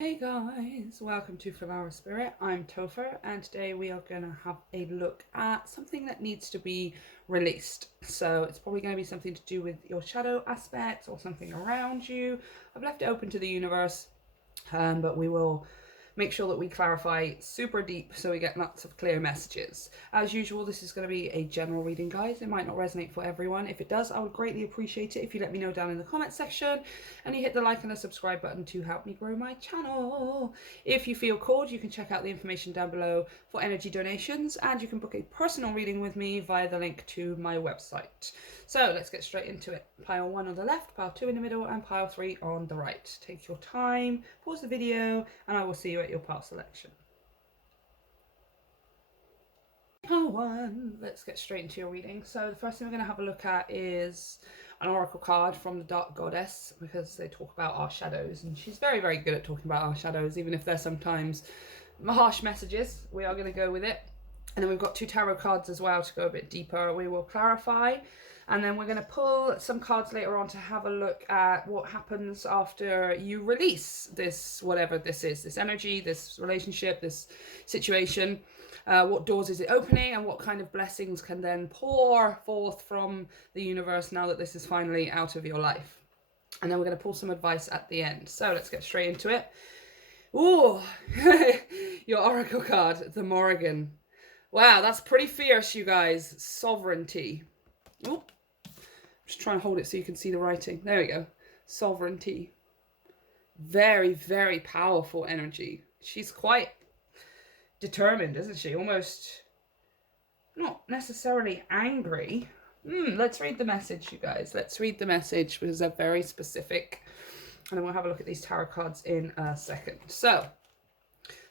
Hey guys, welcome to Filara Spirit. I'm Topher, and today we are going to have a look at something that needs to be released. So it's probably going to be something to do with your shadow aspects or something around you. I've left it open to the universe, but we will make sure that we clarify super deep so we get lots of clear messages. As usual, this is going to be a general reading, guys. It might not resonate for everyone. If it does, I would greatly appreciate it if you let me know down in the comment section and you hit the like and the subscribe button to help me grow my channel. If you feel called, you can check out the information down below for energy donations, and you can book a personal reading with me via the link to my website. So let's get straight into it. Pile 1 on the left, pile 2 in the middle, and pile 3 on the right. Take your time, pause the video, and I will see you at your pile selection. Pile 1, let's get straight into your reading. So the first thing we're going to have a look at is an oracle card from the Dark Goddess, because they talk about our shadows, and she's very, very good at talking about our shadows, even if they're sometimes harsh messages. We are going to go with it. And then we've got 2 tarot cards as well to go a bit deeper. We will clarify. And then we're going to pull some cards later on to have a look at what happens after you release this, whatever this is, this energy, this relationship, this situation. What doors is it opening, and what kind of blessings can then pour forth from the universe now that this is finally out of your life. And then we're going to pull some advice at the end. So let's get straight into it. Ooh, your oracle card, the Morrigan. Wow, that's pretty fierce, you guys. Sovereignty. Oh, just try and hold it so you can see the writing. There we go. Sovereignty. Very, very powerful energy. She's quite determined, isn't she? Almost not necessarily angry. Let's read the message, you guys. Let's read the message, because they're very specific. And then we'll have a look at these tarot cards in a second. So,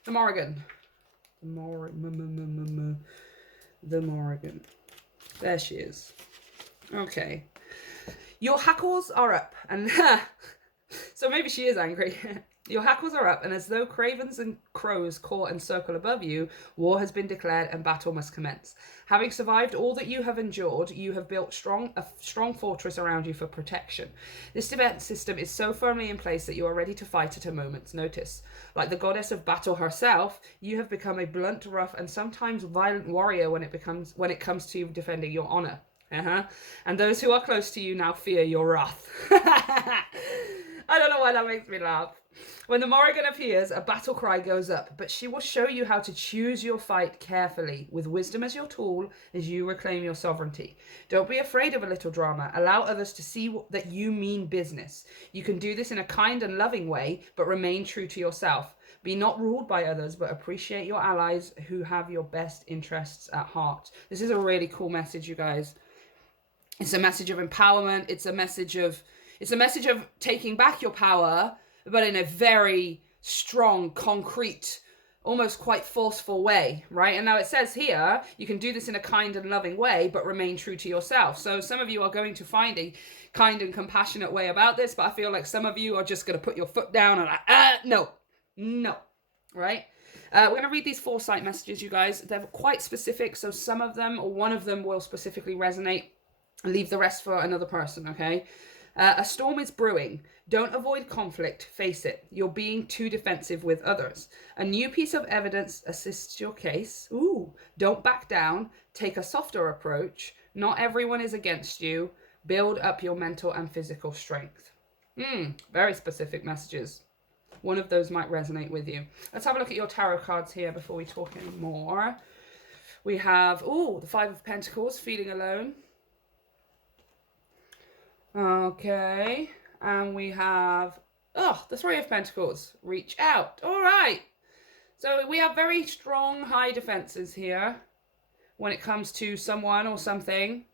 the Morrigan. The Morrigan. There she is. Okay. Your hackles are up, and so maybe she is angry. Your hackles are up, and as though cravens and crows court and circle above you, war has been declared and battle must commence. Having survived all that you have endured, you have built a strong fortress around you for protection. This defense system is so firmly in place that you are ready to fight at a moment's notice. Like the goddess of battle herself, you have become a blunt, rough, and sometimes violent warrior when it comes to defending your honor. And those who are close to you now fear your wrath. I don't know why that makes me laugh. When the Morrigan appears, a battle cry goes up, but she will show you how to choose your fight carefully, with wisdom as your tool, as you reclaim your sovereignty. Don't be afraid of a little drama. Allow others to see that you mean business. You can do this in a kind and loving way, but remain true to yourself. Be not ruled by others, but appreciate your allies who have your best interests at heart. This is a really cool message, you guys. It's a message of empowerment. It's a message of taking back your power, but in a very strong, concrete, almost quite forceful way, right? And now it says here, you can do this in a kind and loving way, but remain true to yourself. So some of you are going to find a kind and compassionate way about this, but I feel like some of you are just going to put your foot down and like, no, right? We're going to read these foresight messages, you guys. They're quite specific, so some of them, or one of them, will specifically resonate. Leave the rest for another person, okay? A storm is brewing. Don't avoid conflict, face it. You're being too defensive with others. A new piece of evidence assists your case. Ooh, don't back down. Take a softer approach. Not everyone is against you. Build up your mental and physical strength. Very specific messages. One of those might resonate with you. Let's have a look at your tarot cards here before we talk any more. We have, the Five of Pentacles, feeling alone. Okay, and we have, the Three of Pentacles, reach out. All right, so we have very strong high defenses here when it comes to someone or something.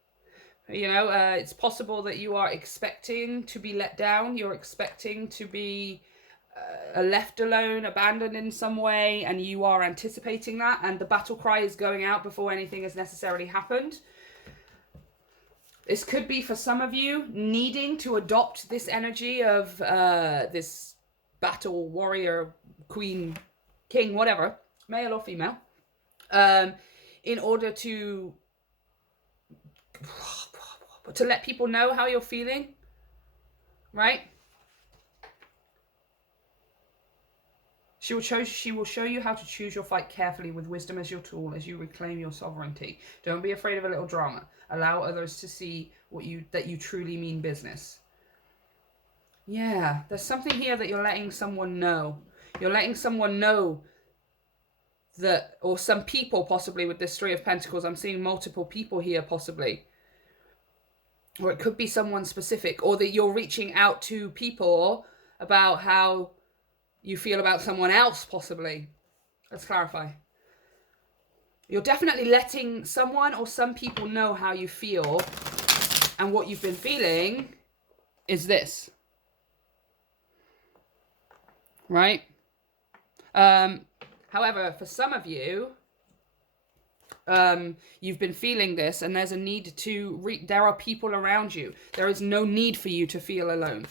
You know, it's possible that you are expecting to be let down. You're expecting to be left alone, abandoned in some way, and you are anticipating that, and the battle cry is going out before anything has necessarily happened. This could be for some of you needing to adopt this energy of this battle warrior, queen, king, whatever, male or female, in order to let people know how you're feeling, right? She will show you how to choose your fight carefully with wisdom as your tool as you reclaim your sovereignty. Don't be afraid of a little drama. Allow others to see that you truly mean business. Yeah, there's something here that you're letting someone know. You're letting someone know that, or some people possibly with this Three of Pentacles. I'm seeing multiple people here possibly. Or it could be someone specific, or that you're reaching out to people about how you feel about someone else possibly. Let's clarify. You're definitely letting someone or some people know how you feel, and what you've been feeling is this. Right? However, for some of you, you've been feeling this, and there's a need to there are people around you. There is no need for you to feel alone.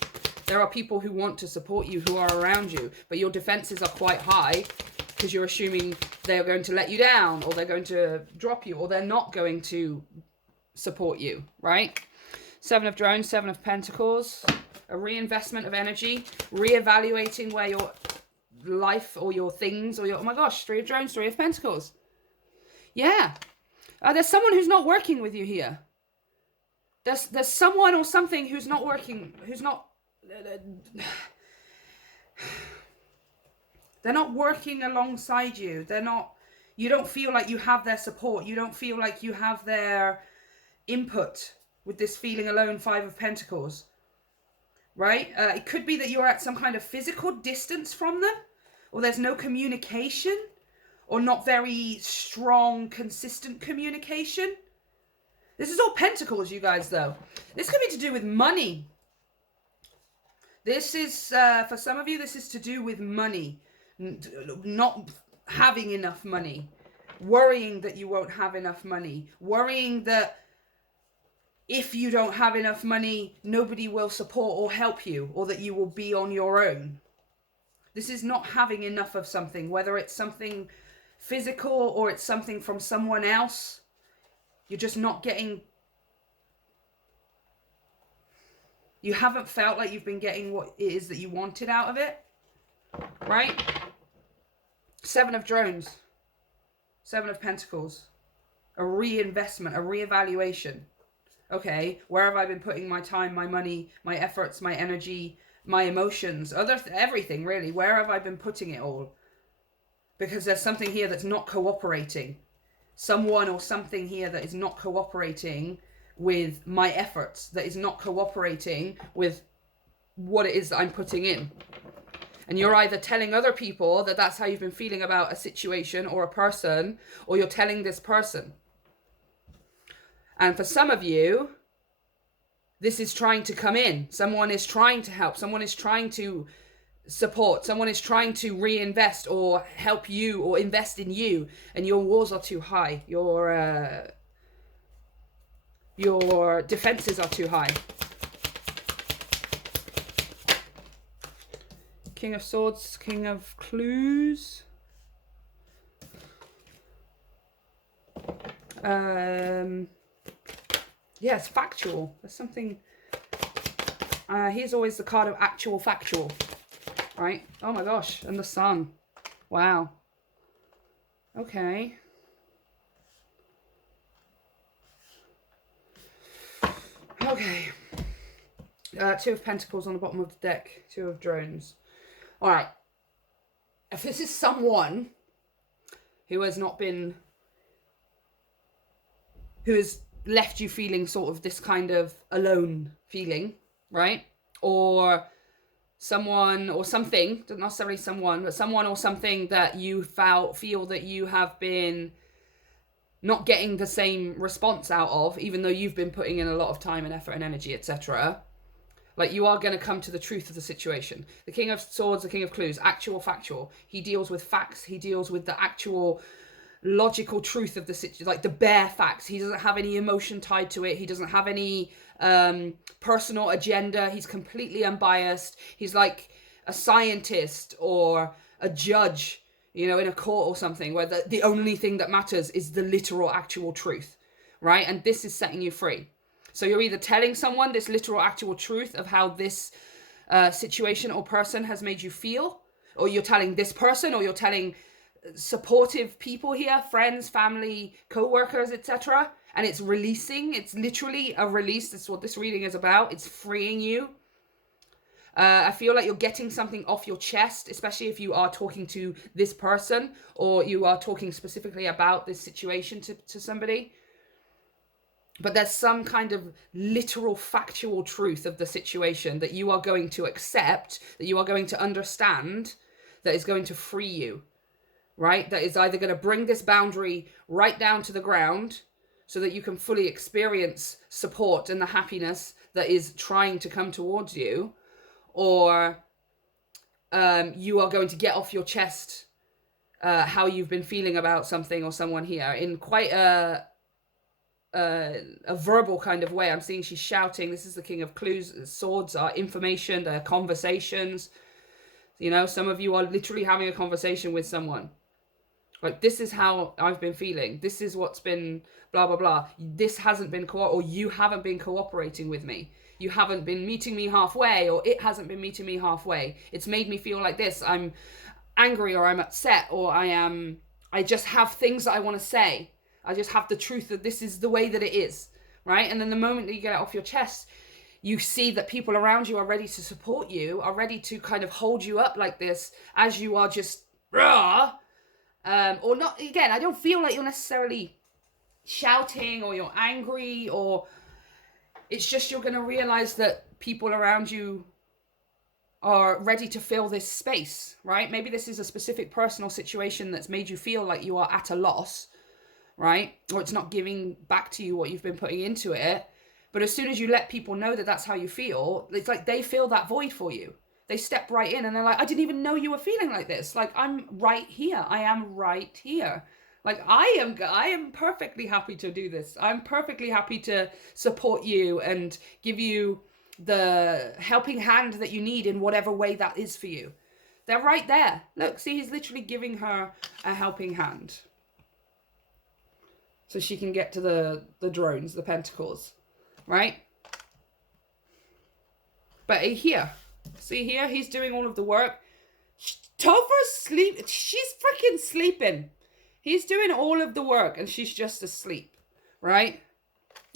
There are people who want to support you, who are around you, but your defenses are quite high because you're assuming they're going to let you down, or they're going to drop you, or they're not going to support you, right? Seven of Drones, Seven of Pentacles, a reinvestment of energy, reevaluating where your life or your things or your, oh my gosh, Three of Drones, Three of Pentacles. Yeah. There's someone who's not working with you here. There's someone or something who's not working, who's not, they're not working alongside you. They're not, you don't feel like you have their support. You don't feel like you have their input with this feeling alone, Five of Pentacles. Right? It could be that you're at some kind of physical distance from them, or there's no communication, or not very strong, consistent communication. This is all Pentacles, you guys, though. This could be to do with money. This is, for some of you, this is to do with money. Not having enough money. Worrying that you won't have enough money. Worrying that if you don't have enough money, nobody will support or help you, or that you will be on your own. This is not having enough of something, whether it's something physical or it's something from someone else. You're just not getting, you haven't felt like you've been getting what it is that you wanted out of it, right? Seven of Drones, Seven of Pentacles, a reinvestment, a reevaluation. Okay, where have I been putting my time, my money, my efforts, my energy, my emotions, everything really? Where have I been putting it all? Because there's something here that's not cooperating. Someone or something here that is not cooperating with my efforts, that is not cooperating with what it is that I'm putting in. And you're either telling other people that that's how you've been feeling about a situation or a person, or you're telling this person. And for some of you, this is trying to come in. Someone is trying to help. Someone is trying to support. Someone is trying to reinvest or help you or invest in you. And your walls are too high. Your defenses are too high. King of Swords, King of Clues. Yeah, it's factual. There's something. Here's always the card of actual factual. Right? Oh my gosh. And the Sun. Wow. Okay. Okay. Two of Pentacles on the bottom of the deck. Two of Drones. Alright. If this is someone who has not been, who has left you feeling sort of this kind of alone feeling, right? Or someone or something, not necessarily someone, but someone or something that you feel that you have been not getting the same response out of, even though you've been putting in a lot of time and effort and energy, etc. Like, you are going to come to the truth of the situation. The King of Swords, the King of Clues, actual factual. He deals with facts. He deals with the actual logical truth of the situation, like the bare facts. He doesn't have any emotion tied to it. He doesn't have any personal agenda. He's completely unbiased. He's like a scientist or a judge, you know, in a court or something, where the only thing that matters is the literal actual truth, right? And this is setting you free. So you're either telling someone this literal actual truth of how this situation or person has made you feel, or you're telling this person, or you're telling supportive people here, friends, family, co-workers, etc. And it's releasing. It's literally a release. That's what this reading is about. It's freeing you. I feel like you're getting something off your chest, especially if you are talking to this person, or you are talking specifically about this situation to somebody. But there's some kind of literal factual truth of the situation that you are going to accept, that you are going to understand, that is going to free you, right? That is either going to bring this boundary right down to the ground so that you can fully experience support and the happiness that is trying to come towards you, or you are going to get off your chest how you've been feeling about something or someone here in quite a verbal kind of way. I'm seeing she's shouting. This is the King of Clues. Swords are information, they're conversations. You know, some of you are literally having a conversation with someone. Like, this is how I've been feeling. This is what's been blah, blah, blah. This hasn't been or you haven't been cooperating with me. You haven't been meeting me halfway, or it hasn't been meeting me halfway. It's made me feel like this. I'm angry, or I'm upset, or I just have things that I want to say. I just have the truth that this is the way that it is, right? And then the moment that you get it off your chest, you see that people around you are ready to support you, are ready to kind of hold you up like this as you are just rah. Or not, again, I don't feel like you're necessarily shouting or you're angry, or it's just you're going to realize that people around you are ready to fill this space, right? Maybe this is a specific personal situation that's made you feel like you are at a loss, right? Or it's not giving back to you what you've been putting into it. But as soon as you let people know that that's how you feel, it's like they fill that void for you. They step right in and they're like, I didn't even know you were feeling like this. Like, I'm right here. I am right here. Like, I am perfectly happy to do this. I'm perfectly happy to support you and give you the helping hand that you need in whatever way that is for you. They're right there. Look, see, he's literally giving her a helping hand so she can get to the drones, the pentacles, right? But here, see here, he's doing all of the work. Topher's sleep. She's freaking sleeping. He's doing all of the work and she's just asleep, right?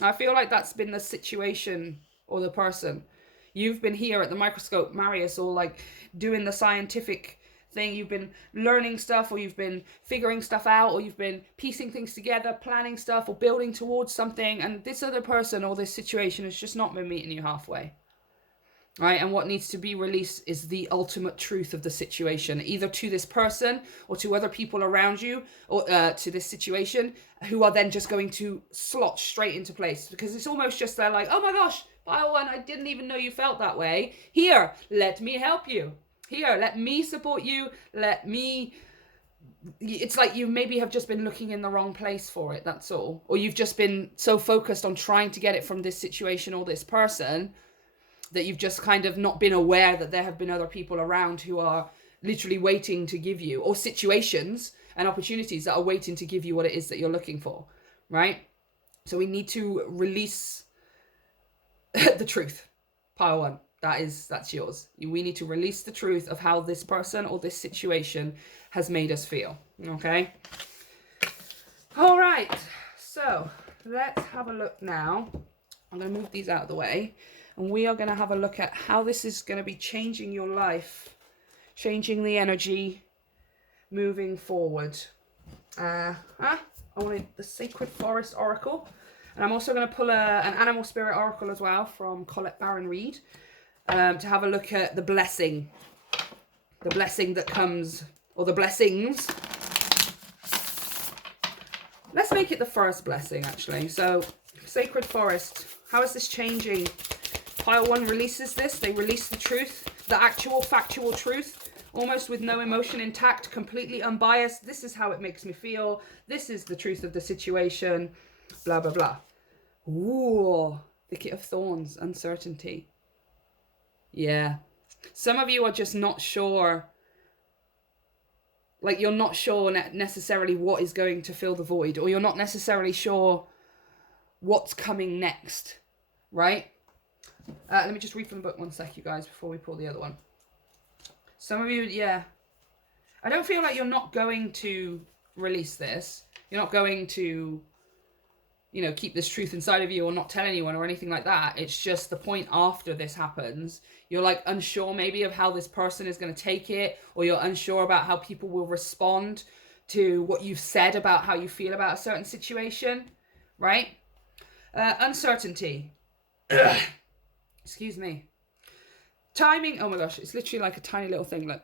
I feel like that's been the situation or the person. You've been here at the microscope, Marius, or like doing the scientific thing. You've been learning stuff, or you've been figuring stuff out, or you've been piecing things together, planning stuff, or building towards something. And this other person or this situation has just not been meeting you halfway. Right, and what needs to be released is the ultimate truth of the situation, either to this person or to other people around you, or to this situation, who are then just going to slot straight into place. Because it's almost just they're like, oh my gosh, pile one, I didn't even know you felt that way. Here, let me help you. Here, let me support you. Let me... It's like you maybe have just been looking in the wrong place for it, that's all. Or you've just been so focused on trying to get it from this situation or this person that you've just kind of not been aware that there have been other people around who are literally waiting to give you, or situations and opportunities that are waiting to give you what it is that you're looking for, right? So we need to release the truth. Pile one. That's yours. We need to release the truth of how this person or this situation has made us feel. Okay? All right. So let's have a look now. I'm going to move these out of the way. And we are going to have a look at how this is going to be changing your life, changing the energy, moving forward. I wanted the Sacred Forest Oracle. And I'm also going to pull an Animal Spirit Oracle as well from Colette Baron Reid to have a look at the blessing. The blessing that comes, or the blessings. Let's make it the first blessing, actually. So, Sacred Forest, how is this changing? Pile one releases this. They release the truth, the actual factual truth, almost with no emotion intact, completely unbiased. This is how it makes me feel. This is the truth of the situation. Blah, blah, blah. Ooh, Thicket of Thorns, uncertainty. Yeah. Some of you are just not sure. Like, you're not sure necessarily what is going to fill the void, or you're not necessarily sure what's coming next, right? Let me just read from the book one sec, you guys, before we pull the other one. Some of you, yeah, I don't feel like you're not going to release this. You're not going to, keep this truth inside of you or not tell anyone or anything like that. It's just the point after this happens. You're like unsure maybe of how this person is going to take it, or you're unsure about how people will respond to what you've said about how you feel about a certain situation, right? Uncertainty. Excuse me. Timing. Oh my gosh, it's literally like a tiny little thing. Look.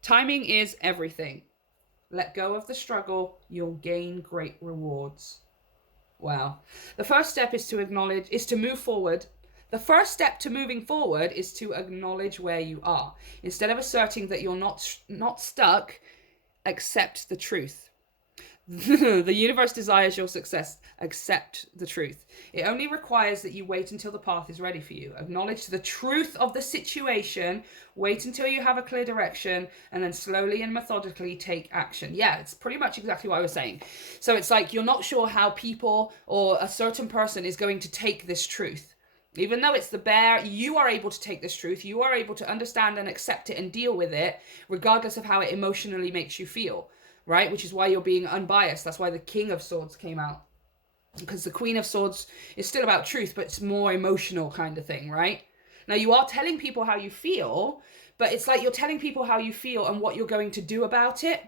Timing is everything. Let go of the struggle. You'll gain great rewards. Wow. The first step is to move forward. The first step to moving forward is to acknowledge where you are. Instead of asserting that you're not stuck, accept the truth. The universe desires your success. Accept the truth. It only requires that you wait until the path is ready for you. Acknowledge the truth of the situation. Wait until you have a clear direction, and then slowly and methodically take action. Yeah, it's pretty much exactly what I was saying. So it's like you're not sure how people or a certain person is going to take this truth. Even though it's the bear, you are able to take this truth. You are able to understand and accept it and deal with it, regardless of how it emotionally makes you feel. Right? Which is why you're being unbiased. That's why the King of Swords came out. Because the Queen of Swords is still about truth, but it's more emotional kind of thing, right? Now, you are telling people how you feel, but it's like you're telling people how you feel and what you're going to do about it,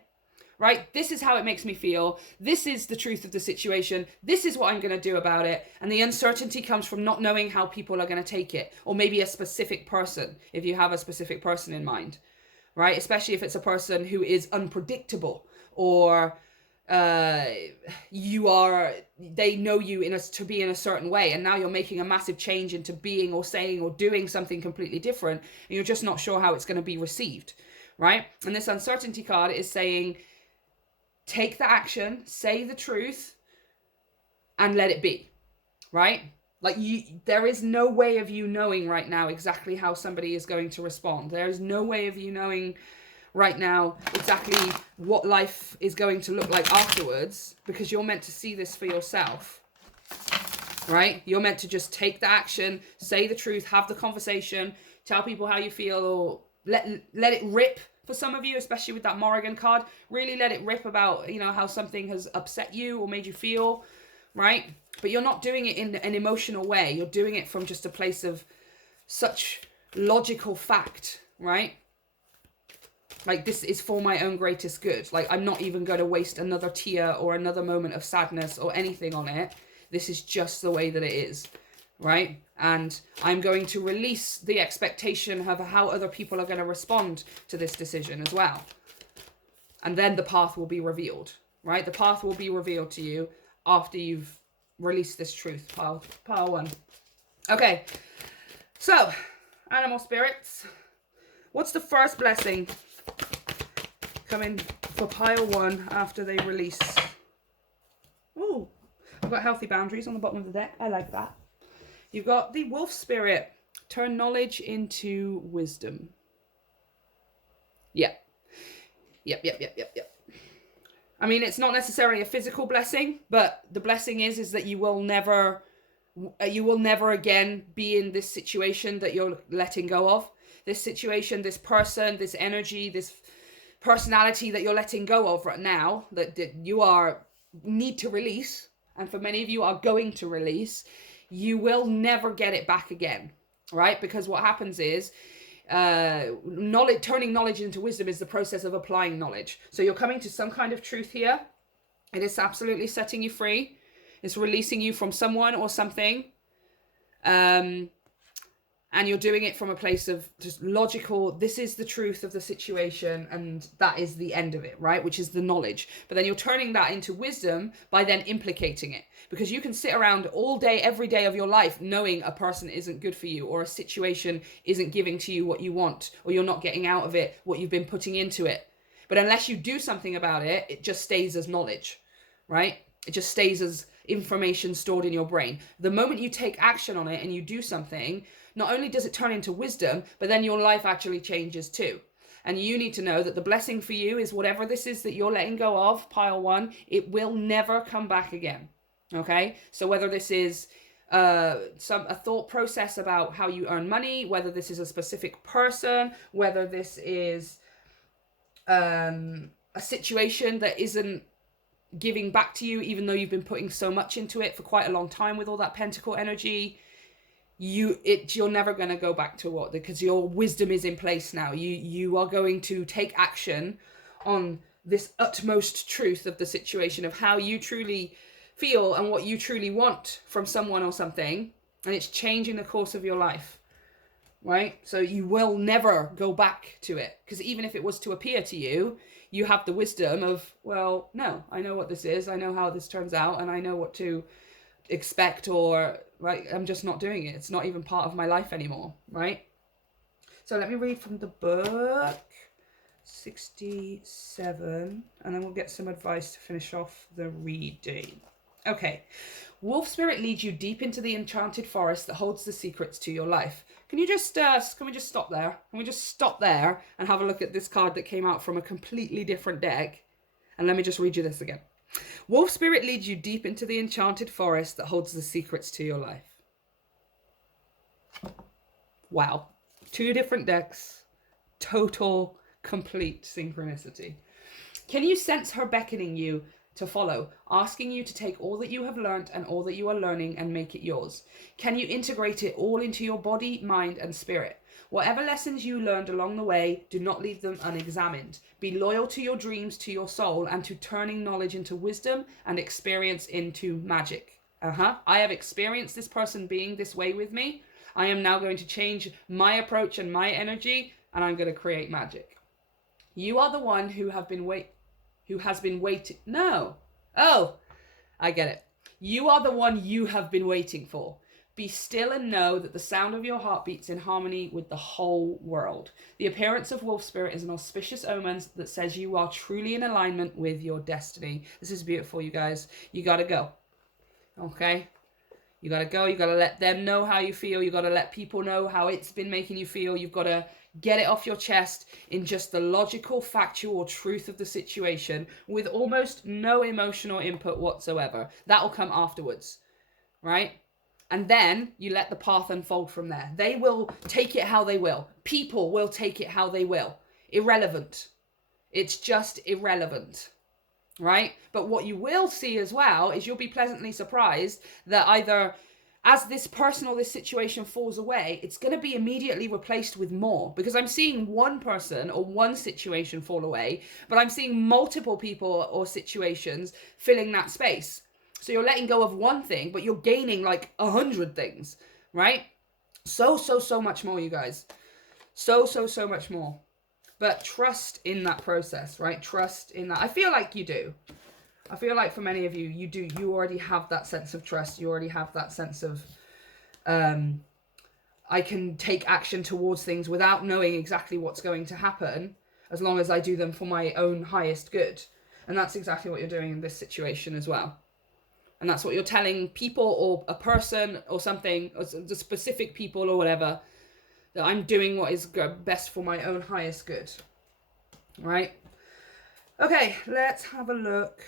right? This is how it makes me feel. This is the truth of the situation. This is what I'm going to do about it. And the uncertainty comes from not knowing how people are going to take it, or maybe a specific person, if you have a specific person in mind, right? Especially if it's a person who is unpredictable, or they know you to be in a certain way, and now you're making a massive change into being or saying or doing something completely different, and you're just not sure how it's going to be received, right? And this uncertainty card is saying, take the action, say the truth, and let it be, right? Like there is no way of you knowing right now exactly how somebody is going to respond. There is no way of you knowing right now exactly what life is going to look like afterwards, because you're meant to see this for yourself, right? You're meant to just take the action, say the truth, have the conversation, tell people how you feel, or let it rip. For some of you, especially with that Morrigan card, really let it rip about, how something has upset you or made you feel, right? But you're not doing it in an emotional way. You're doing it from just a place of such logical fact, right? Like, this is for my own greatest good. Like, I'm not even going to waste another tear or another moment of sadness or anything on it. This is just the way that it is, right? And I'm going to release the expectation of how other people are going to respond to this decision as well. And then the path will be revealed, right? The path will be revealed to you after you've released this truth, pile one. Okay, so, animal spirits, what's the first blessing coming for pile one after they release? Oh, I've got healthy boundaries on the bottom of the deck. I like that. You've got the wolf spirit. Turn knowledge into wisdom. Yep. I mean, it's not necessarily a physical blessing, but the blessing is that you will never again be in this situation that you're letting go of. This situation, this person, this energy, this personality that you're letting go of right now, that you need to release, and for many of you are going to release, you will never get it back again, right? Because what happens is, turning knowledge into wisdom is the process of applying knowledge. So you're coming to some kind of truth here. It is absolutely setting you free. It's releasing you from someone or something. And you're doing it from a place of just logical, this is the truth of the situation, and that is the end of it, right? Which is the knowledge. But then you're turning that into wisdom by then implicating it. Because you can sit around all day, every day of your life, knowing a person isn't good for you, or a situation isn't giving to you what you want, or you're not getting out of it what you've been putting into it. But unless you do something about it, it just stays as knowledge, right? It just stays as information stored in your brain. The moment you take action on it and you do something, not only does it turn into wisdom, but then your life actually changes too. And you need to know that the blessing for you is whatever this is that you're letting go of, pile one, it will never come back again. Okay? So whether this is a thought process about how you earn money, whether this is a specific person, whether this is a situation that isn't giving back to you, even though you've been putting so much into it for quite a long time with all that pentacle energy, you're never going to go back to what, because your wisdom is in place now. You are going to take action on this utmost truth of the situation, of how you truly feel and what you truly want from someone or something, and it's changing the course of your life, right? So you will never go back to it, because even if it was to appear to you, you have the wisdom of, well, no, I know what this is, I know how this turns out, and I know what to expect, or right, I'm just not doing it. It's not even part of my life anymore, right? So let me read from the book 67, and then we'll get some advice to finish off the reading. Okay. Wolf Spirit leads you deep into the enchanted forest that holds the secrets to your life. Can we just stop there? Can we just stop there and have a look at this card that came out from a completely different deck? And let me just read you this again. Wolf Spirit leads you deep into the enchanted forest that holds the secrets to your life. Wow. 2 different decks. Total, complete synchronicity. Can you sense her beckoning you to follow, asking you to take all that you have learned and all that you are learning and make it yours? Can you integrate it all into your body, mind, and spirit? Whatever lessons you learned along the way, do not leave them unexamined. Be loyal to your dreams, to your soul, and to turning knowledge into wisdom and experience into magic. I have experienced this person being this way with me. I am now going to change my approach and my energy, and I'm going to create magic. You are the one who has been waiting. No. Oh, I get it. You are the one you have been waiting for. Be still and know that the sound of your heart beats in harmony with the whole world. The appearance of Wolf Spirit is an auspicious omen that says you are truly in alignment with your destiny. This is beautiful, you guys. You gotta go. Okay? You gotta go. You gotta let them know how you feel. You gotta let people know how it's been making you feel. You've gotta get it off your chest in just the logical, factual truth of the situation with almost no emotional input whatsoever. That'll come afterwards, right? And then you let the path unfold from there. They will take it how they will. People will take it how they will. Irrelevant. It's just irrelevant, right? But what you will see as well is you'll be pleasantly surprised that either as this person or this situation falls away, it's going to be immediately replaced with more. Because I'm seeing one person or one situation fall away, but I'm seeing multiple people or situations filling that space. So you're letting go of one thing, but you're gaining like 100 things, right? So much more, you guys. So much more. But trust in that process, right? Trust in that. I feel like you do. I feel like for many of you, you do. You already have that sense of trust. You already have that sense of, I can take action towards things without knowing exactly what's going to happen, as long as I do them for my own highest good. And that's exactly what you're doing in this situation as well. And that's what you're telling people or a person or something, or the specific people or whatever, that I'm doing what is best for my own highest good. Right? Okay, let's have a look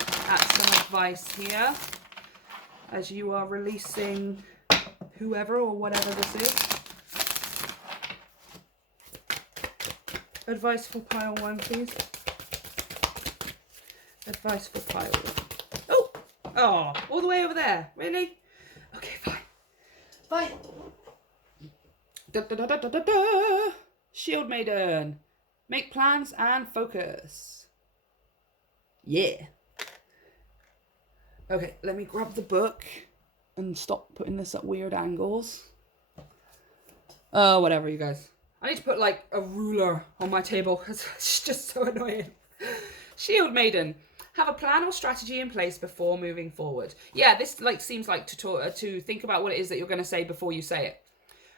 at some advice here as you are releasing whoever or whatever this is. Advice for pile 1, please. Advice for pile 1. Oh, all the way over there. Really? Okay, fine. Fine. Da, da, da, da, da, da. Shield Maiden. Make plans and focus. Yeah. Okay, let me grab the book and stop putting this at weird angles. Oh, whatever, you guys. I need to put like a ruler on my table because it's just so annoying. Shield Maiden. Have a plan or strategy in place before moving forward. Yeah, this like seems like to think about what it is that you're going to say before you say it,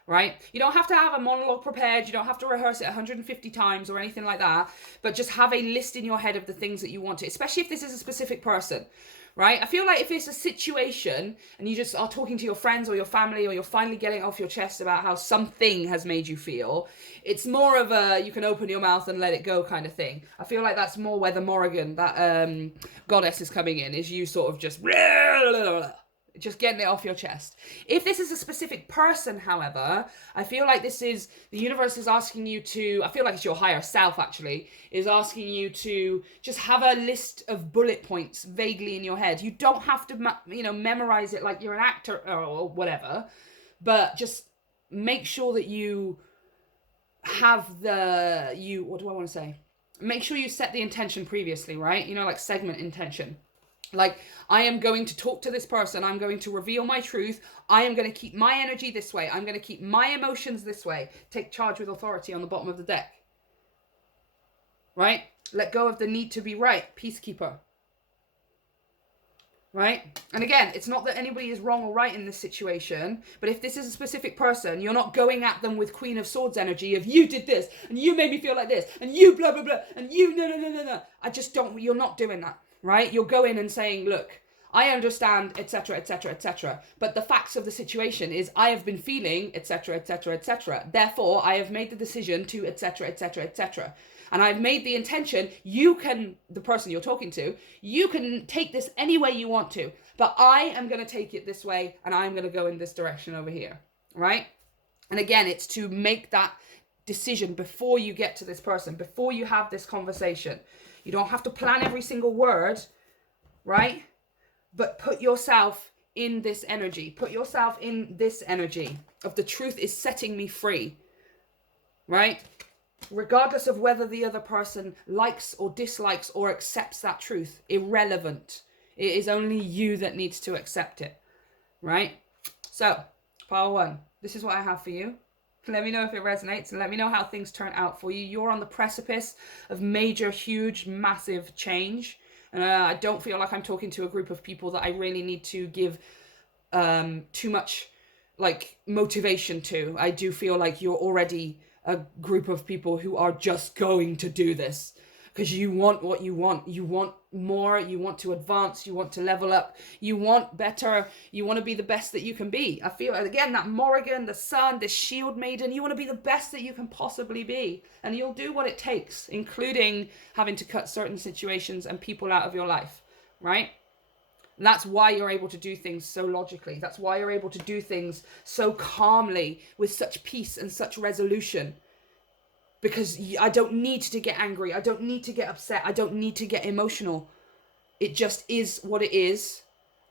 right? You don't have to have a monologue prepared. You don't have to rehearse it 150 times or anything like that. But just have a list in your head of the things that you want to, especially if this is a specific person, right? I feel like if it's a situation and you just are talking to your friends or your family, or you're finally getting off your chest about how something has made you feel, it's more of a you can open your mouth and let it go kind of thing. I feel like that's more where the Morrigan, that goddess, is coming in, is you sort of just, Just getting it off your chest. If this is a specific person, however, I feel like the universe is asking you to, I feel like it's your higher self actually, is asking you to just have a list of bullet points vaguely in your head. You don't have to, memorize it like you're an actor or whatever, but just make sure that you have what do I want to say? Make sure you set the intention previously, right? Like segment intention. Like, I am going to talk to this person. I'm going to reveal my truth. I am going to keep my energy this way. I'm going to keep my emotions this way. Take charge with authority on the bottom of the deck. Right? Let go of the need to be right. Peacekeeper. Right? And again, it's not that anybody is wrong or right in this situation, but if this is a specific person, you're not going at them with Queen of Swords energy of you did this, and you made me feel like this, and you blah, blah, blah, and you no. You're not doing that. Right? You'll go in and saying, look, I understand, etc., etc., etc. But the facts of the situation is I have been feeling, etc., etc., etc. Therefore, I have made the decision to, etc., etc., etc. And I've made the intention, the person you're talking to, you can take this any way you want to. But I am going to take it this way, and I'm going to go in this direction over here. Right? And again, it's to make that decision before you get to this person, before you have this conversation. You don't have to plan every single word, right? But put yourself in this energy. Put yourself in this energy of the truth is setting me free, right? Regardless of whether the other person likes or dislikes or accepts that truth, irrelevant. It is only you that needs to accept it, right? So, pile 1, this is what I have for you. Let me know if it resonates and let me know how things turn out for you. You're on the precipice of major, huge, massive change. I don't feel like I'm talking to a group of people that I really need to give too much motivation to. I do feel like you're already a group of people who are just going to do this because you want what you want. You want more, you want to advance, you want to level up, you want better, you want to be the best that you can be. I feel, again, that Morrigan, the sun, the shield maiden, you want to be the best that you can possibly be. And you'll do what it takes, including having to cut certain situations and people out of your life, right? And that's why you're able to do things so logically. That's why you're able to do things so calmly with such peace and such resolution. Because I don't need to get angry. I don't need to get upset. I don't need to get emotional. It just is what it is.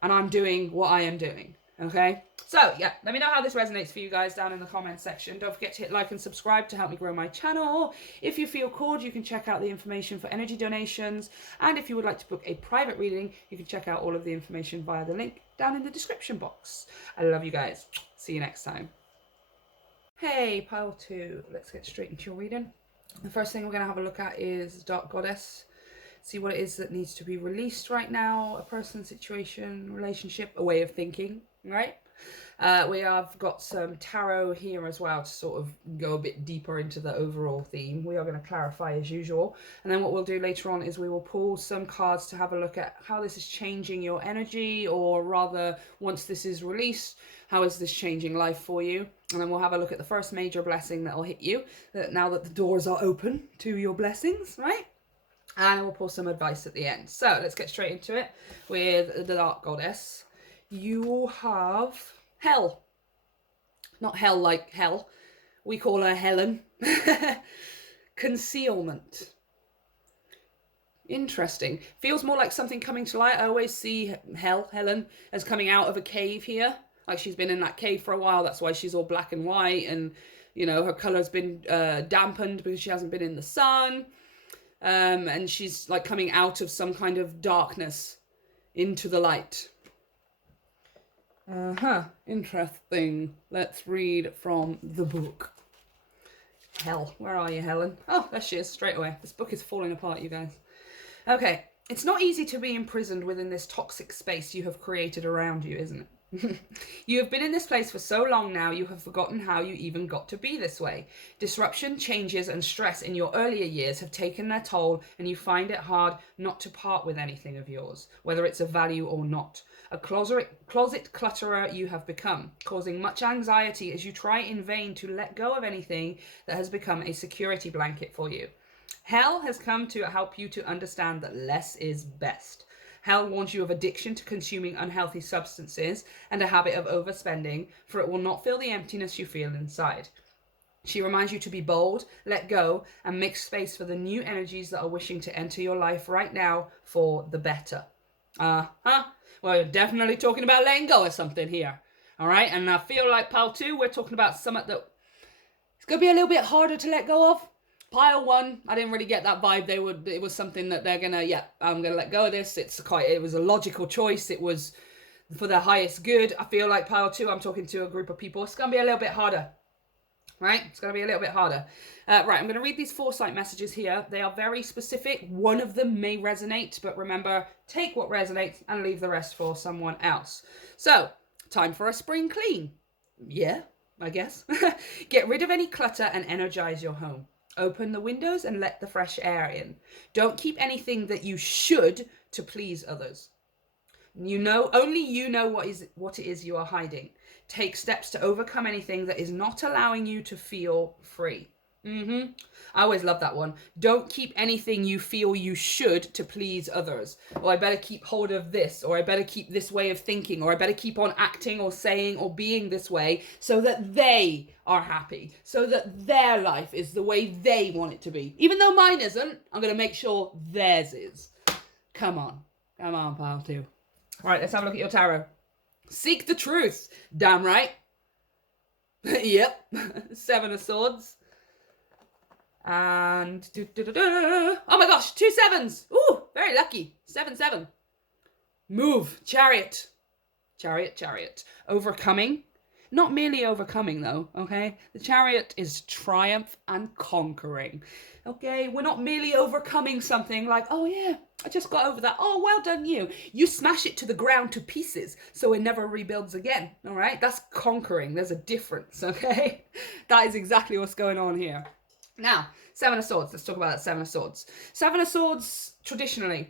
And I'm doing what I am doing. Okay? So, yeah. Let me know how this resonates for you guys down in the comments section. Don't forget to hit like and subscribe to help me grow my channel. If you feel called, you can check out the information for energy donations. And if you would like to book a private reading, you can check out all of the information via the link down in the description box. I love you guys. See you next time. Hey, pile 2, let's get straight into your reading. The first thing we're going to have a look at is Dark Goddess. See what it is that needs to be released right now. A person, situation, relationship, a way of thinking, right? We have got some tarot here as well to sort of go a bit deeper into the overall theme. We are going to clarify as usual. And then what we'll do later on is we will pull some cards to have a look at how this is changing your energy, or rather, once this is released, how is this changing life for you? And then we'll have a look at the first major blessing that will hit you, now that the doors are open to your blessings, right? And we'll pull some advice at the end. So let's get straight into it with the Dark Goddess. You have Hell. Not hell like hell. We call her Helen. Concealment. Interesting. Feels more like something coming to light. I always see Helen, as coming out of a cave here. Like she's been in that cave for a while. That's why she's all black and white. And, her color's been dampened because she hasn't been in the sun. And she's like coming out of some kind of darkness into the light. Interesting. Let's read from the book. Hell, where are you, Helen? Oh, there she is, straight away. This book is falling apart, you guys. Okay, it's not easy to be imprisoned within this toxic space you have created around you, isn't it? You have been in this place for so long now, you have forgotten how you even got to be this way. Disruption, changes, and stress in your earlier years have taken their toll, and you find it hard not to part with anything of yours, whether it's of value or not. A closet clutterer you have become, causing much anxiety as you try in vain to let go of anything that has become a security blanket for you. Hell has come to help you to understand that less is best. Hell warns you of addiction to consuming unhealthy substances and a habit of overspending, for it will not fill the emptiness you feel inside. She reminds you to be bold, let go, and make space for the new energies that are wishing to enter your life right now for the better. Well, you're definitely talking about letting go of something here. All right, and I feel like pile 2, we're talking about something that it's going to be a little bit harder to let go of. Pile 1, I didn't really get that vibe. It was something that they're going to, I'm going to let go of this. It was a logical choice. It was for the highest good. I feel like pile 2, I'm talking to a group of people. It's going to be a little bit harder. Right? It's going to be a little bit harder. Right, I'm going to read these foresight messages here. They are very specific. One of them may resonate, but remember, take what resonates and leave the rest for someone else. So, time for a spring clean. Yeah, I guess. Get rid of any clutter and energize your home. Open the windows and let the fresh air in. Don't keep anything that you should to please others. Only you know what it is you are hiding. Take steps to overcome anything that is not allowing you to feel free. I always love that one. Don't keep anything you feel you should to please others. Or I better keep hold of this, or I better keep this way of thinking, or I better keep on acting or saying or being this way so that they are happy, so that their life is the way they want it to be. Even though mine isn't, I'm going to make sure theirs is. Come on, pile 2. All right, let's have a look at your tarot. Seek the truth. Damn right. Yep. 7 of Swords. And oh my gosh, 2 7s. Ooh, very lucky. 7 7. Move. Chariot. Chariot. Overcoming. Not merely overcoming though, okay? The Chariot is triumph and conquering. Okay, we're not merely overcoming something like, oh yeah, I just got over that. Oh, well done you. You smash it to the ground to pieces so it never rebuilds again, all right? That's conquering. There's a difference, okay? That is exactly what's going on here. Now, 7 of Swords. Let's talk about that 7 of Swords. 7 of Swords, traditionally,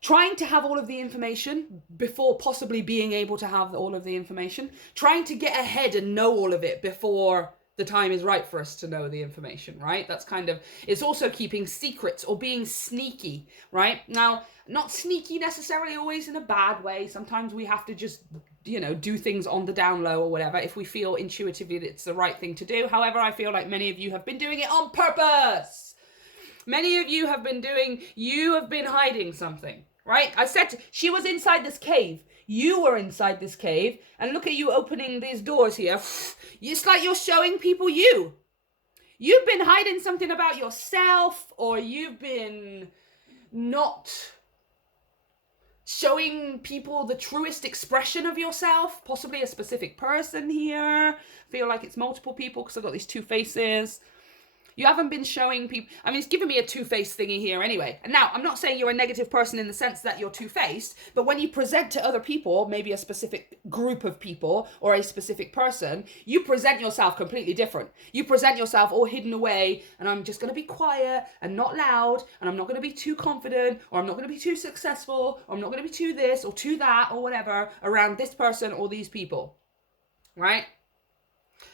trying to have all of the information before possibly being able to have all of the information. Trying to get ahead and know all of it before the time is right for us to know the information, right? That's kind of, it's also keeping secrets or being sneaky, right? Now, not sneaky necessarily always in a bad way. Sometimes we have to just, do things on the down low or whatever if we feel intuitively that it's the right thing to do. However, I feel like many of you have been doing it on purpose. Many of you have been hiding something, right? I said she was inside this cave. You were inside this cave, and look at you opening these doors here. It's like you're showing people you. You've been hiding something about yourself, or you've been not showing people the truest expression of yourself, possibly a specific person here. I feel like it's multiple people because I've got these 2 faces. You haven't been showing people, it's giving me a two-faced thingy here anyway. And now, I'm not saying you're a negative person in the sense that you're two-faced, but when you present to other people, maybe a specific group of people or a specific person, you present yourself completely different. You present yourself all hidden away, and I'm just going to be quiet and not loud, and I'm not going to be too confident, or I'm not going to be too successful, or I'm not going to be too this or too that or whatever around this person or these people, right?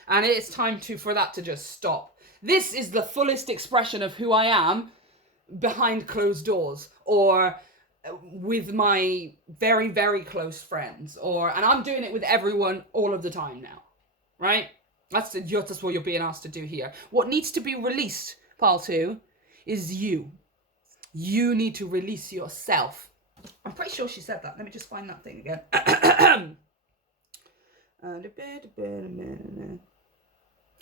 And it's time for that to just stop. This is the fullest expression of who I am behind closed doors or with my very, very close friends. And I'm doing it with everyone all of the time now, right? That's what you're being asked to do here. What needs to be released, pile 2, is you. You need to release yourself. I'm pretty sure she said that. Let me just find that thing again.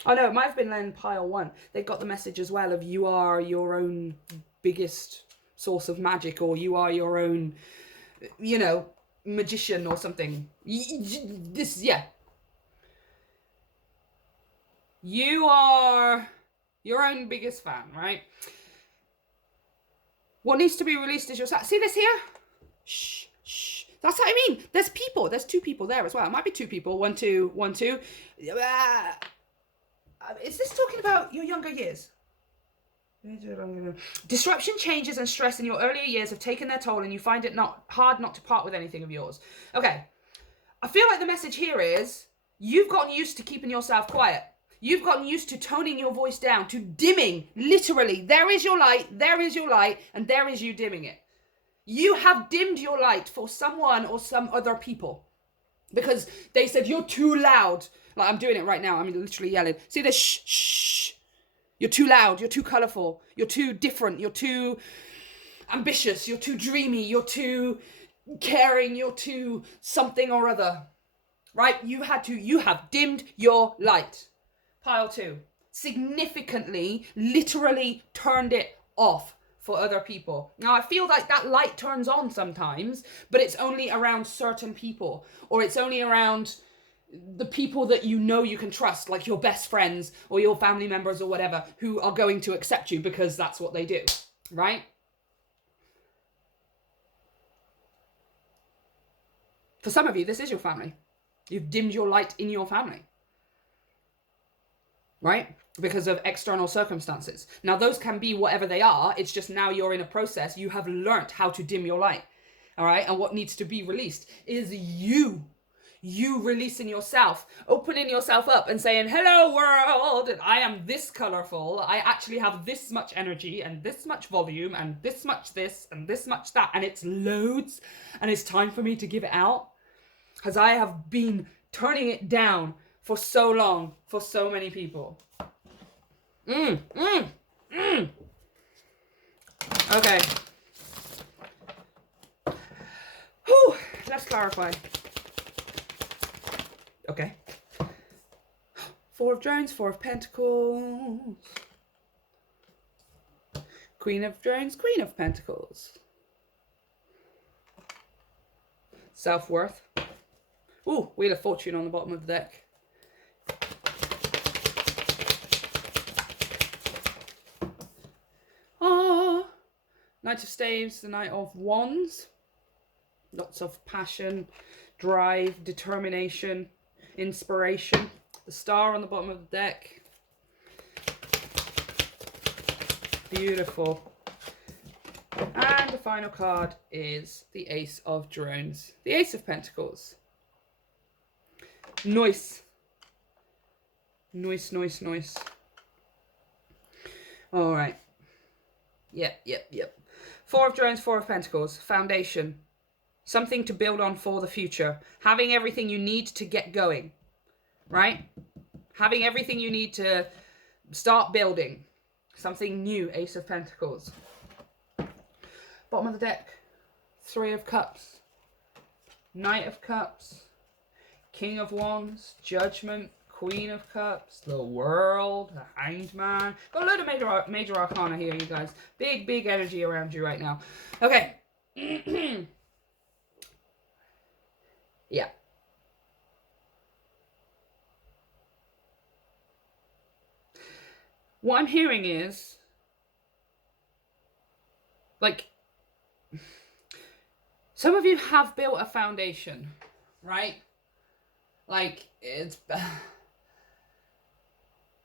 Oh no, it might have been in pile 1. They got the message as well of you are your own biggest source of magic, or you are your own, magician or something. You are your own biggest fan, right? What needs to be released is yourself. See this here? Shh. That's what I mean. There's people. There's 2 people there as well. It might be 2 people. 1, 2, 1, 2. Is this talking about your younger years? Disruption, changes, and stress in your earlier years have taken their toll, and you find it hard not to part with anything of yours. Okay. I feel like the message here is you've gotten used to keeping yourself quiet. You've gotten used to toning your voice down, to dimming, literally. There is your light, and there is you dimming it. You have dimmed your light for someone or some other people. Because they said, you're too loud. Like, I'm doing it right now. I'm literally yelling. See this? Shh, shh. You're too loud. You're too colourful. You're too different. You're too ambitious. You're too dreamy. You're too caring. You're too something or other. Right? You have dimmed your light. Pile 2. Significantly, literally turned it off for other people. Now, I feel like that light turns on sometimes, but it's only around certain people, or it's only around the people that you know you can trust, like your best friends or your family members or whatever, who are going to accept you because that's what they do, right? For some of you, this is your family. You've dimmed your light in your family, right? Because of external circumstances. Now, those can be whatever they are. It's just now you're in a process. You have learnt how to dim your light, all right? And what needs to be released is you releasing yourself, opening yourself up and saying, hello world, I am this colorful. I actually have this much energy and this much volume and this much this and this much that. And it's loads, and it's time for me to give it out, because I have been turning it down for so long for so many people. Okay. Whew, let's clarify. Okay. 4 of Drones, 4 of Pentacles. Queen of Drones, Queen of Pentacles. Self-worth. Ooh, Wheel of Fortune on the bottom of the deck. Knight of Staves, the Knight of Wands. Lots of passion, drive, determination, inspiration. The Star on the bottom of the deck. Beautiful. And the final card is the Ace of Drones. The Ace of Pentacles. Nice. Nice, nice, nice. All right. Yep. 4 of Drones, 4 of Pentacles. Foundation. Something to build on for the future. Having everything you need to get going. Right? Having everything you need to start building. Something new. Ace of Pentacles. Bottom of the deck. 3 of Cups. Knight of Cups. King of Wands. Judgment. Queen of Cups, the World, the Hanged Man. Got a load of major arcana here, you guys. Big energy around you right now. Okay. Yeah. What I'm hearing is, like, some of you have built a foundation, right? Like, it's...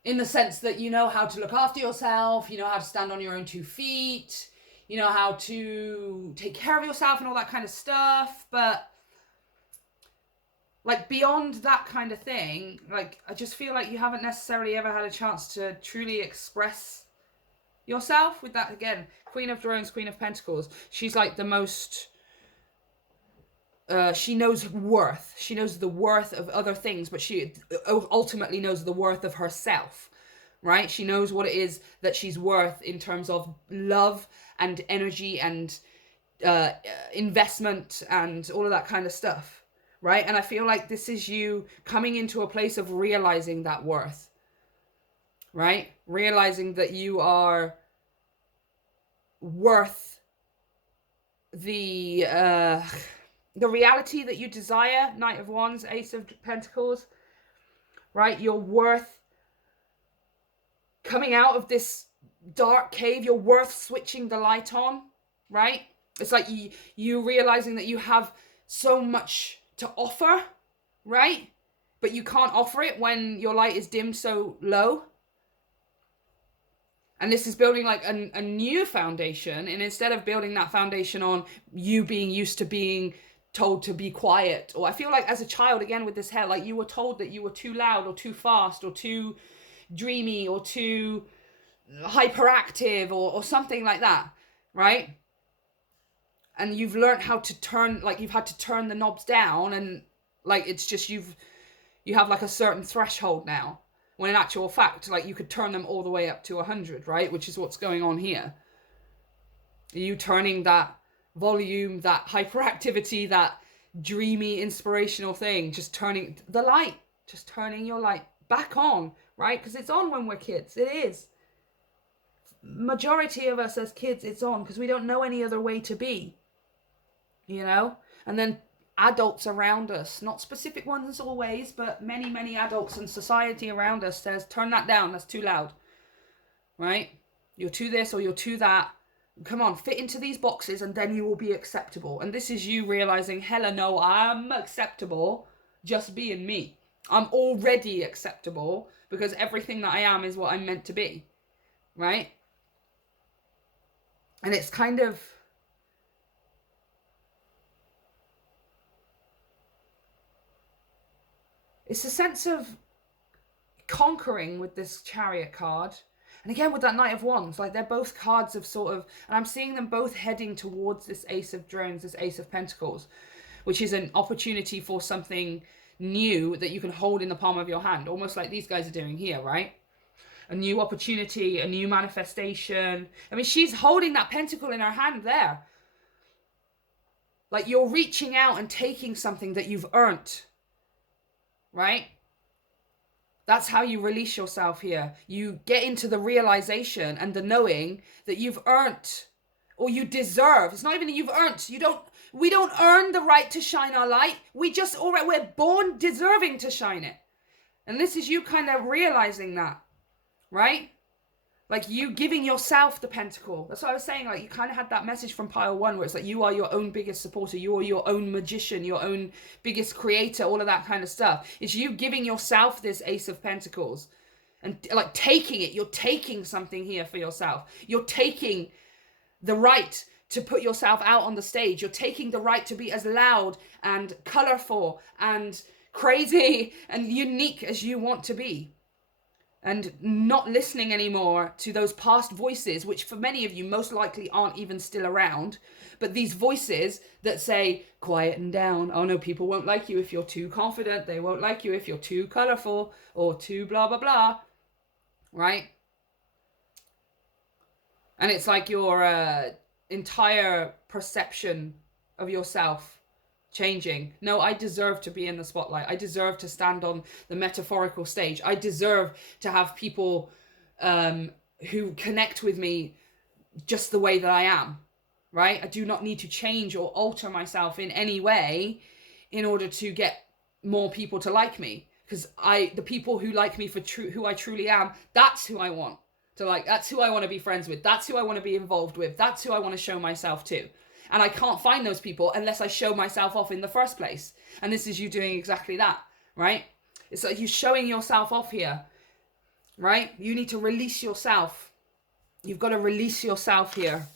in the sense that you know how to look after yourself, you know how to stand on your own 2 feet, you know how to take care of yourself and all that kind of stuff. But, like, beyond that kind of thing, like, I just feel like you haven't necessarily ever had a chance to truly express yourself with that. Again, Queen of Drones, Queen of Pentacles. She's like the most... she knows worth. She knows the worth of other things, but she ultimately knows the worth of herself, right? She knows what it is that she's worth in terms of love and energy and investment and all of that kind of stuff, right? And I feel like this is you coming into a place of realizing that worth, right? Realizing that you are worth the reality that you desire. Knight of Wands, Ace of Pentacles, right? You're worth coming out of this dark cave. You're worth switching the light on, right? It's like you realizing that you have so much to offer, right? But you can't offer it when your light is dimmed so low. And this is building like a new foundation. And instead of building that foundation on you being used to being told to be quiet, or I feel like as a child, again with this hair, like you were told that you were too loud or too fast or too dreamy or too hyperactive or something like that, right? and you've learned how to turn, like you've had to turn the knobs down, and like it's just you have like a certain threshold now, when in actual fact, like you could turn them all the way up to 100, right? Which is what's going on here. Are you turning that volume, that hyperactivity, that dreamy, inspirational thing, just turning the light, just turning your light back on, right? Because it's on when we're kids. It is. Majority of us as kids, it's on because we don't know any other way to be, you know? And then adults around us, not specific ones always, but many, many adults in society around us says, turn that down, that's too loud, right? You're too this or you're too that. Come on, fit into these boxes and then you will be acceptable. And this is you realizing, hella no, I'm acceptable just being me. I'm already acceptable because everything that I am is what I'm meant to be, right? And it's kind of, it's a sense of conquering with this Chariot card. And again, with that Knight of Wands, like they're both cards of sort of, and I'm seeing them both heading towards this Ace of Drones, this Ace of Pentacles, which is an opportunity for something new that you can hold in the palm of your hand, almost like these guys are doing here, right? A new opportunity, a new manifestation. I mean, she's holding that pentacle in her hand there. Like you're reaching out and taking something that you've earned, right? That's how you release yourself here. You get into the realization and the knowing that you've earned, or you deserve. It's not even that you've earned. We don't earn the right to shine our light. We're born deserving to shine it. And this is you kind of realizing that, right? Like you giving yourself the pentacle. That's what I was saying. Like you kind of had that message from pile 1 where it's like you are your own biggest supporter. You are your own magician, your own biggest creator, all of that kind of stuff. It's you giving yourself this Ace of Pentacles and like taking it. You're taking something here for yourself. You're taking the right to put yourself out on the stage. You're taking the right to be as loud and colorful and crazy and unique as you want to be. And not listening anymore to those past voices, which for many of you most likely aren't even still around. But these voices that say, quieten down. Oh no, people won't like you if you're too confident. They won't like you if you're too colorful or too blah, blah, blah. Right? And it's like your entire perception of yourself changing. No, I deserve to be in the spotlight. I deserve to stand on the metaphorical stage. I deserve to have people who connect with me just the way that I am, right? I do not need to change or alter myself in any way in order to get more people to like me, because the people who like me for who I truly am, that's who I want to like. That's who I want to be friends with. That's who I want to be involved with. That's who I want to show myself to. And I can't find those people unless I show myself off in the first place. And this is you doing exactly that, right? It's like you showing yourself off here, right? You need to release yourself. You've got to release yourself here.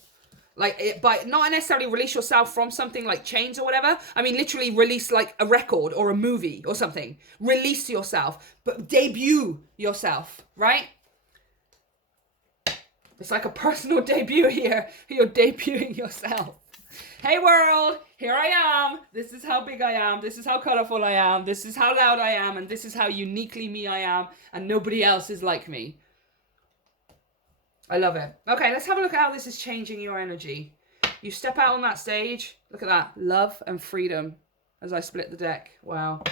Like, but not necessarily release yourself from something like chains or whatever. I mean, literally release like a record or a movie or something. Release yourself, but debut yourself, right? It's like a personal debut here. You're debuting yourself. Hey world, here I am. This is how big I am. This is how colorful I am. This is how loud I am. And this is how uniquely me I am. And nobody else is like me. I love it. Okay, let's have a look at how this is changing your energy. You step out on that stage. Look at that. Love and freedom as I split the deck. Wow.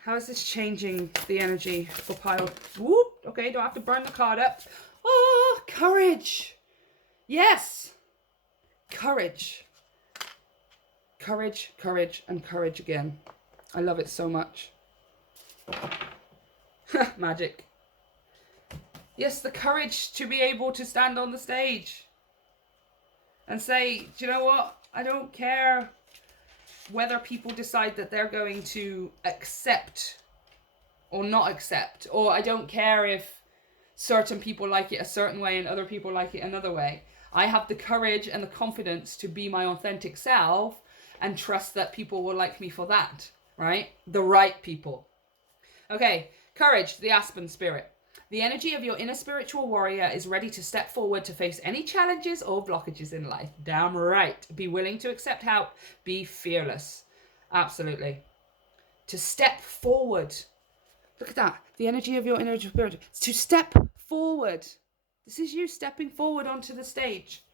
How is this changing the energy for pile? Whoop. Okay, don't have to burn the card up. Oh, courage. Yes. Courage. Courage, courage, and courage again. I love it so much. Magic. Yes, the courage to be able to stand on the stage and say, do you know what? I don't care whether people decide that they're going to accept or not accept, or I don't care if certain people like it a certain way and other people like it another way. I have the courage and the confidence to be my authentic self and trust that people will like me for that, right? The right people. Okay, courage, the Aspen spirit. The energy of your inner spiritual warrior is ready to step forward to face any challenges or blockages in life. Damn right. Be willing to accept help. Be fearless. Absolutely. To step forward. Look at that. The energy of your inner spirit. To step forward. This is you stepping forward onto the stage.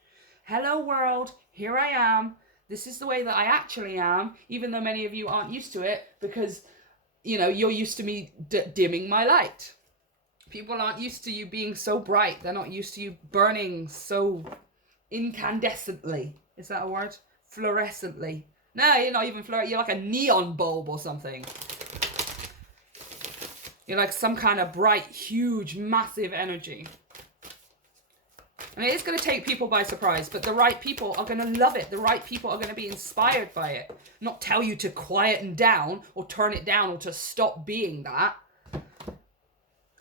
Hello world. Here I am. This is the way that I actually am, even though many of you aren't used to it because, you're used to me dimming my light. People aren't used to you being so bright. They're not used to you burning so incandescently. Is that a word? Fluorescently. No, you're not even fluorescent. You're like a neon bulb or something. You're like some kind of bright, huge, massive energy. And it is going to take people by surprise, but the right people are going to love it. The right people are going to be inspired by it. Not tell you to quieten down or turn it down or to stop being that.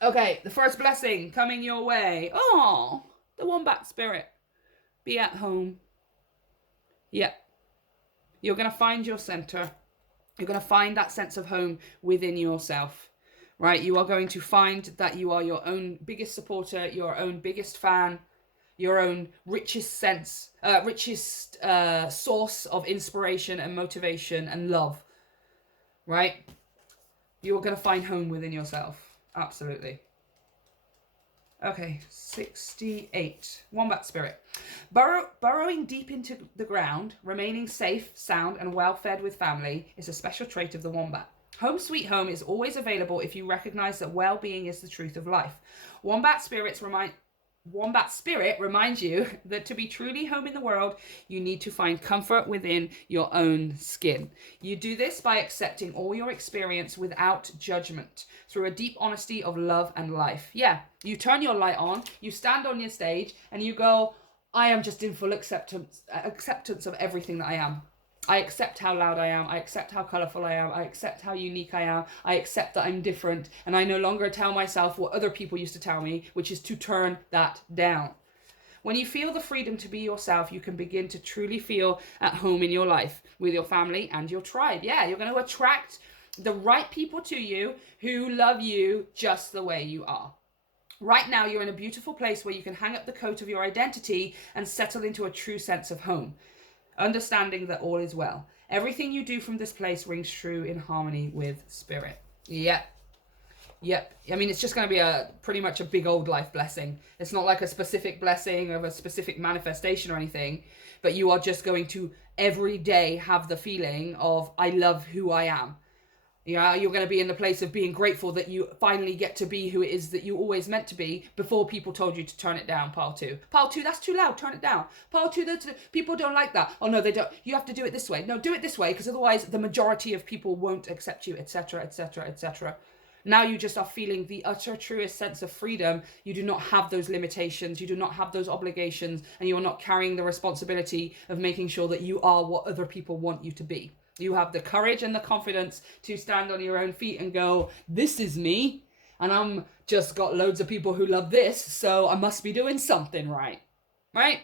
Okay, the first blessing coming your way. Oh, the Wombat Spirit. Be at home. Yep. You're going to find your center. You're going to find that sense of home within yourself, right? You are going to find that you are your own biggest supporter, your own biggest fan, your own richest source of inspiration and motivation and love, right? You're going to find home within yourself. Absolutely. Okay, 68. Wombat Spirit. Burrowing deep into the ground, remaining safe, sound, and well-fed with family is a special trait of the wombat. Home sweet home is always available if you recognize that well-being is the truth of life. Wombat Spirit reminds you that to be truly home in the world, you need to find comfort within your own skin. You do this by accepting all your experience without judgment, through a deep honesty of love and life. Yeah, you turn your light on, you stand on your stage, and you go, I am just in full acceptance of everything that I am. I accept how loud I am. I accept how colourful I am. I accept how unique I am. I accept that I'm different. And I no longer tell myself what other people used to tell me, which is to turn that down. When you feel the freedom to be yourself, you can begin to truly feel at home in your life with your family and your tribe. Yeah, you're going to attract the right people to you who love you just the way you are. Right now, you're in a beautiful place where you can hang up the coat of your identity and settle into a true sense of home. Understanding that all is well. Everything you do from this place rings true in harmony with spirit. Yep. I mean, it's just going to be pretty much a big old life blessing. It's not like a specific blessing of a specific manifestation or anything, but you are just going to every day have the feeling of, I love who I am. Yeah, you're going to be in the place of being grateful that you finally get to be who it is that you always meant to be before people told you to turn it down. Pile 2. Pile 2, that's too loud. Turn it down. Pile 2, people don't like that. Oh, no, they don't. You have to do it this way. No, do it this way because otherwise the majority of people won't accept you, etc., etc., etc. Now you just are feeling the utter truest sense of freedom. You do not have those limitations. You do not have those obligations. And you are not carrying the responsibility of making sure that you are what other people want you to be. You have the courage and the confidence to stand on your own feet and go, this is me. And I'm just got loads of people who love this. So I must be doing something right. Right?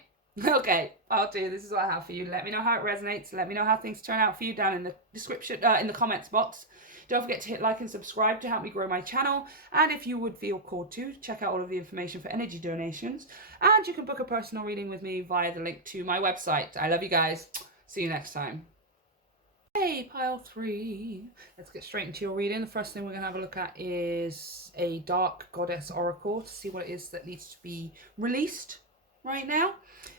Okay, I'll do. This is what I have for you. Let me know how it resonates. Let me know how things turn out for you down in the description, in the comments box. Don't forget to hit like and subscribe to help me grow my channel. And if you would feel called to, check out all of the information for energy donations. And you can book a personal reading with me via the link to my website. I love you guys. See you next time. Hey, pile 3. Let's get straight into your reading. The first thing we're going to have a look at is a Dark Goddess Oracle to see what it is that needs to be released right now.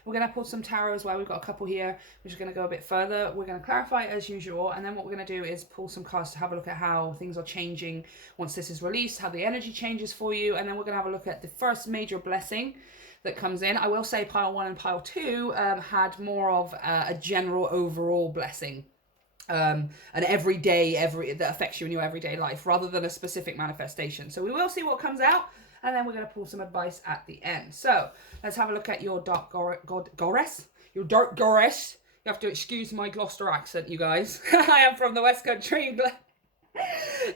We're going to pull some tarot as well. We've got a couple here. We're just going to go a bit further. We're going to clarify as usual. And then what we're going to do is pull some cards to have a look at how things are changing once this is released, how the energy changes for you. And then we're going to have a look at the first major blessing that comes in. I will say pile 1 and pile 2 had more of a general overall blessing. An everyday that affects you in your everyday life rather than a specific manifestation. So we will see what comes out, and then we're going to pull some advice at the end. So let's have a look at your Dark Goddess. Your Dark Goddess. You have to excuse my Gloucester accent, you guys. I am from the West Country.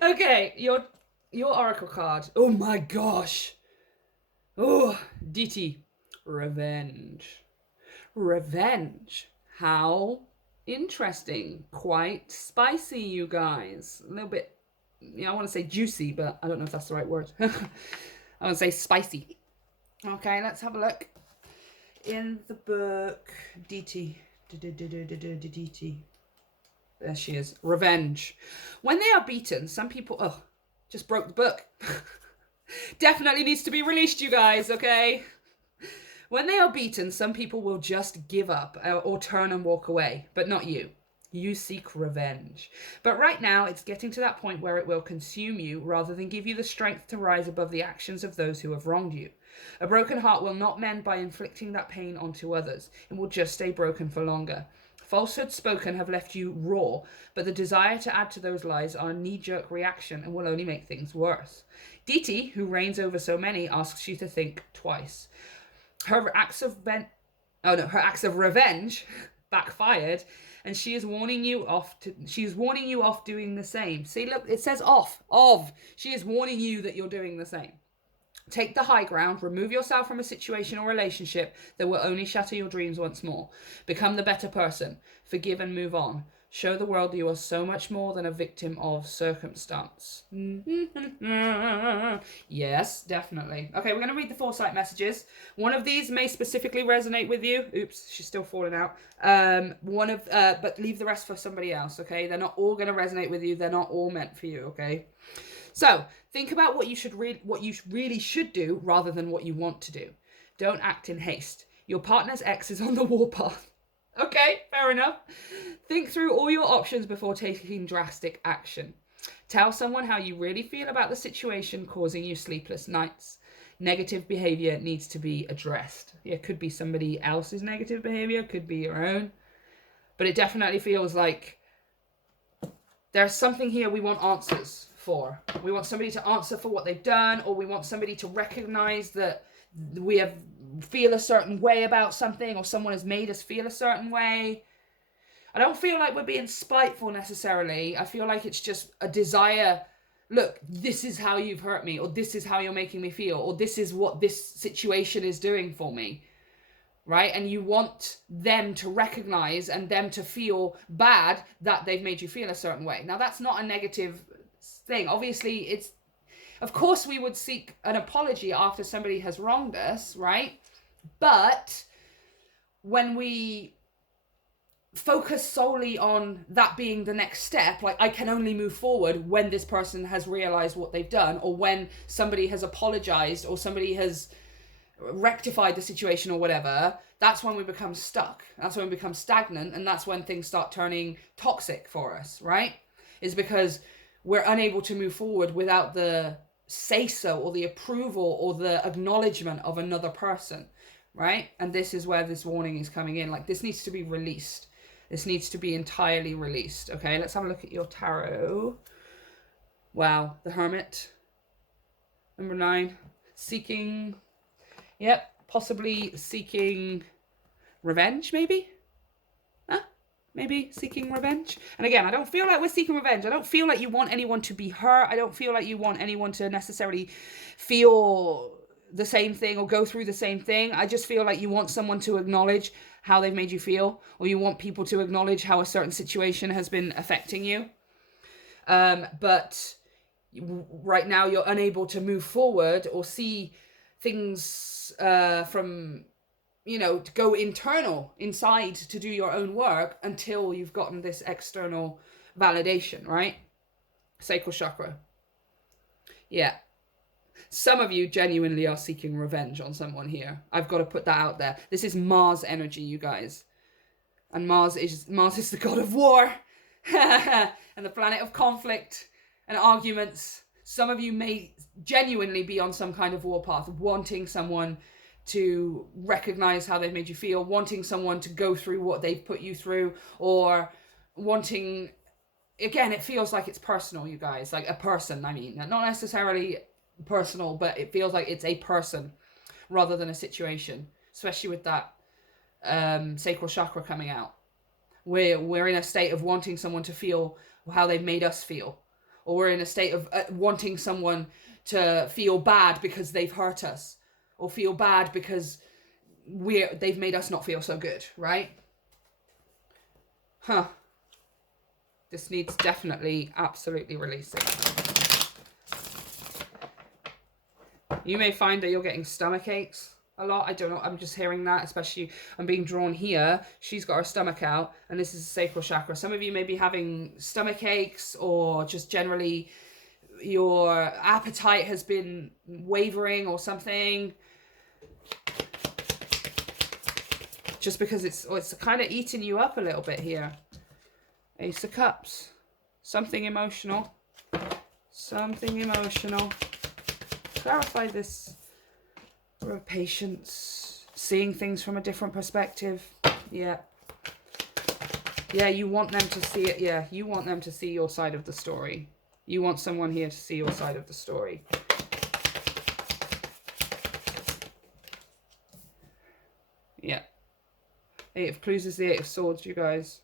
Okay, your Oracle card. Oh my gosh. Oh, DT. Revenge. How interesting. Quite spicy, you guys. A little bit, I want to say juicy, but I don't know if that's the right word. I would say spicy. Okay, let's have a look. In the book, DT. There she is. Revenge. When they are beaten, some people... Oh, just broke the book. Definitely needs to be released, you guys, okay? When they are beaten, some people will just give up or turn and walk away, but not you. You seek revenge. But right now, it's getting to that point where it will consume you rather than give you the strength to rise above the actions of those who have wronged you. A broken heart will not mend by inflicting that pain onto others. It will just stay broken for longer. Falsehoods spoken have left you raw, but the desire to add to those lies are a knee-jerk reaction and will only make things worse. Diti, who reigns over so many, asks you to think twice. Her acts of revenge backfired, and she is warning you off doing the same. See, look, it says of. She is warning you that you're doing the same. Take the high ground, remove yourself from a situation or relationship that will only shatter your dreams once more. Become the better person. Forgive and move on. Show the world you are so much more than a victim of circumstance. Yes, definitely. Okay, we're going to read the foresight messages. One of these may specifically resonate with you. Oops, she's still falling out. But leave the rest for somebody else, okay? They're not all going to resonate with you. They're not all meant for you, okay? So, think about what you really should do rather than what you want to do. Don't act in haste. Your partner's ex is on the warpath. Okay, fair enough. Think through all your options before taking drastic action. Tell someone how you really feel about the situation causing you sleepless nights. Negative behavior needs to be addressed. It could be somebody else's negative behavior, could be your own. But it definitely feels like there's something here we want answers for. We want somebody to answer for what they've done, or we want somebody to recognize that we feel a certain way about something, or someone has made us feel a certain way. I don't feel like we're being spiteful necessarily. I feel like it's just a desire. Look, this is how you've hurt me, or this is how you're making me feel, or this is what this situation is doing for me. Right? And you want them to recognize and them to feel bad that they've made you feel a certain way. Now, that's not a negative thing. Obviously, of course we would seek an apology after somebody has wronged us, right? But when we focus solely on that being the next step, like I can only move forward when this person has realized what they've done, or when somebody has apologized, or somebody has rectified the situation or whatever, that's when we become stuck. That's when we become stagnant, and that's when things start turning toxic for us, right? Is because we're unable to move forward without the say-so or the approval or the acknowledgement of another person, right? And this is where this warning is coming in. Like, this needs to be released. This needs to be entirely released. Okay, let's have a look at your tarot. Wow, the Hermit. Number 9. Seeking... Yep, possibly seeking revenge, maybe? Huh? Maybe seeking revenge? And again, I don't feel like we're seeking revenge. I don't feel like you want anyone to be hurt. I don't feel like you want anyone to necessarily feel the same thing or go through the same thing. I just feel like you want someone to acknowledge how they've made you feel, or you want people to acknowledge how a certain situation has been affecting you. But right now you're unable to move forward or see things from, to go inside to do your own work until you've gotten this external validation, right? Sacral chakra. Yeah. Some of you genuinely are seeking revenge on someone here. I've got to put that out there. This is Mars energy, you guys. And Mars is the god of war and the planet of conflict and arguments. Some of you may genuinely be on some kind of warpath, wanting someone to recognize how they've made you feel, wanting someone to go through what they've put you through, or wanting, again, it feels like it's personal, you guys, like a person, not necessarily personal, but it feels like it's a person rather than a situation, especially with that sacral chakra coming out. We're in a state of wanting someone to feel how they've made us feel, or we're in a state of wanting someone to feel bad because they've hurt us, or feel bad because they've made us not feel so good, right? This needs definitely absolutely releasing. You may find that you're getting stomach aches a lot. I don't know. I'm just hearing that, especially I'm being drawn here. She's got her stomach out, and this is the sacral chakra. Some of you may be having stomach aches, or just generally your appetite has been wavering or something. Just because it's kind of eating you up a little bit here. Ace of Cups. Something emotional. Something emotional. Clarify this. Patience. Seeing things from a different perspective. Yeah. Yeah, you want them to see it. Yeah, you want them to see your side of the story. You want someone here to see your side of the story. Yeah. Eight of Clues is the Eight of Swords, you guys.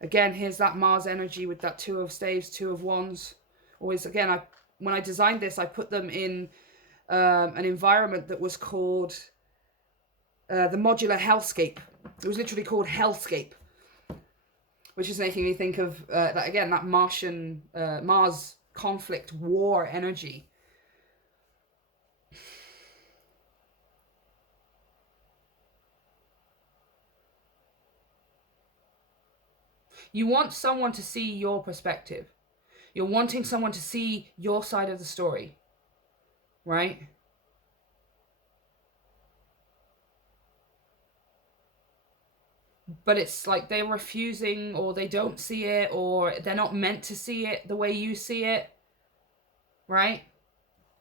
Again, here's that Mars energy with that Two of Staves, Two of Wands. Always, again, when I designed this, I put them in an environment that was called the modular hellscape. It was literally called Hellscape, which is making me think of, that again, that Martian, Mars conflict, war energy. You want someone to see your perspective. You're wanting someone to see your side of the story, right? But it's like they're refusing, or they don't see it, or they're not meant to see it the way you see it, right?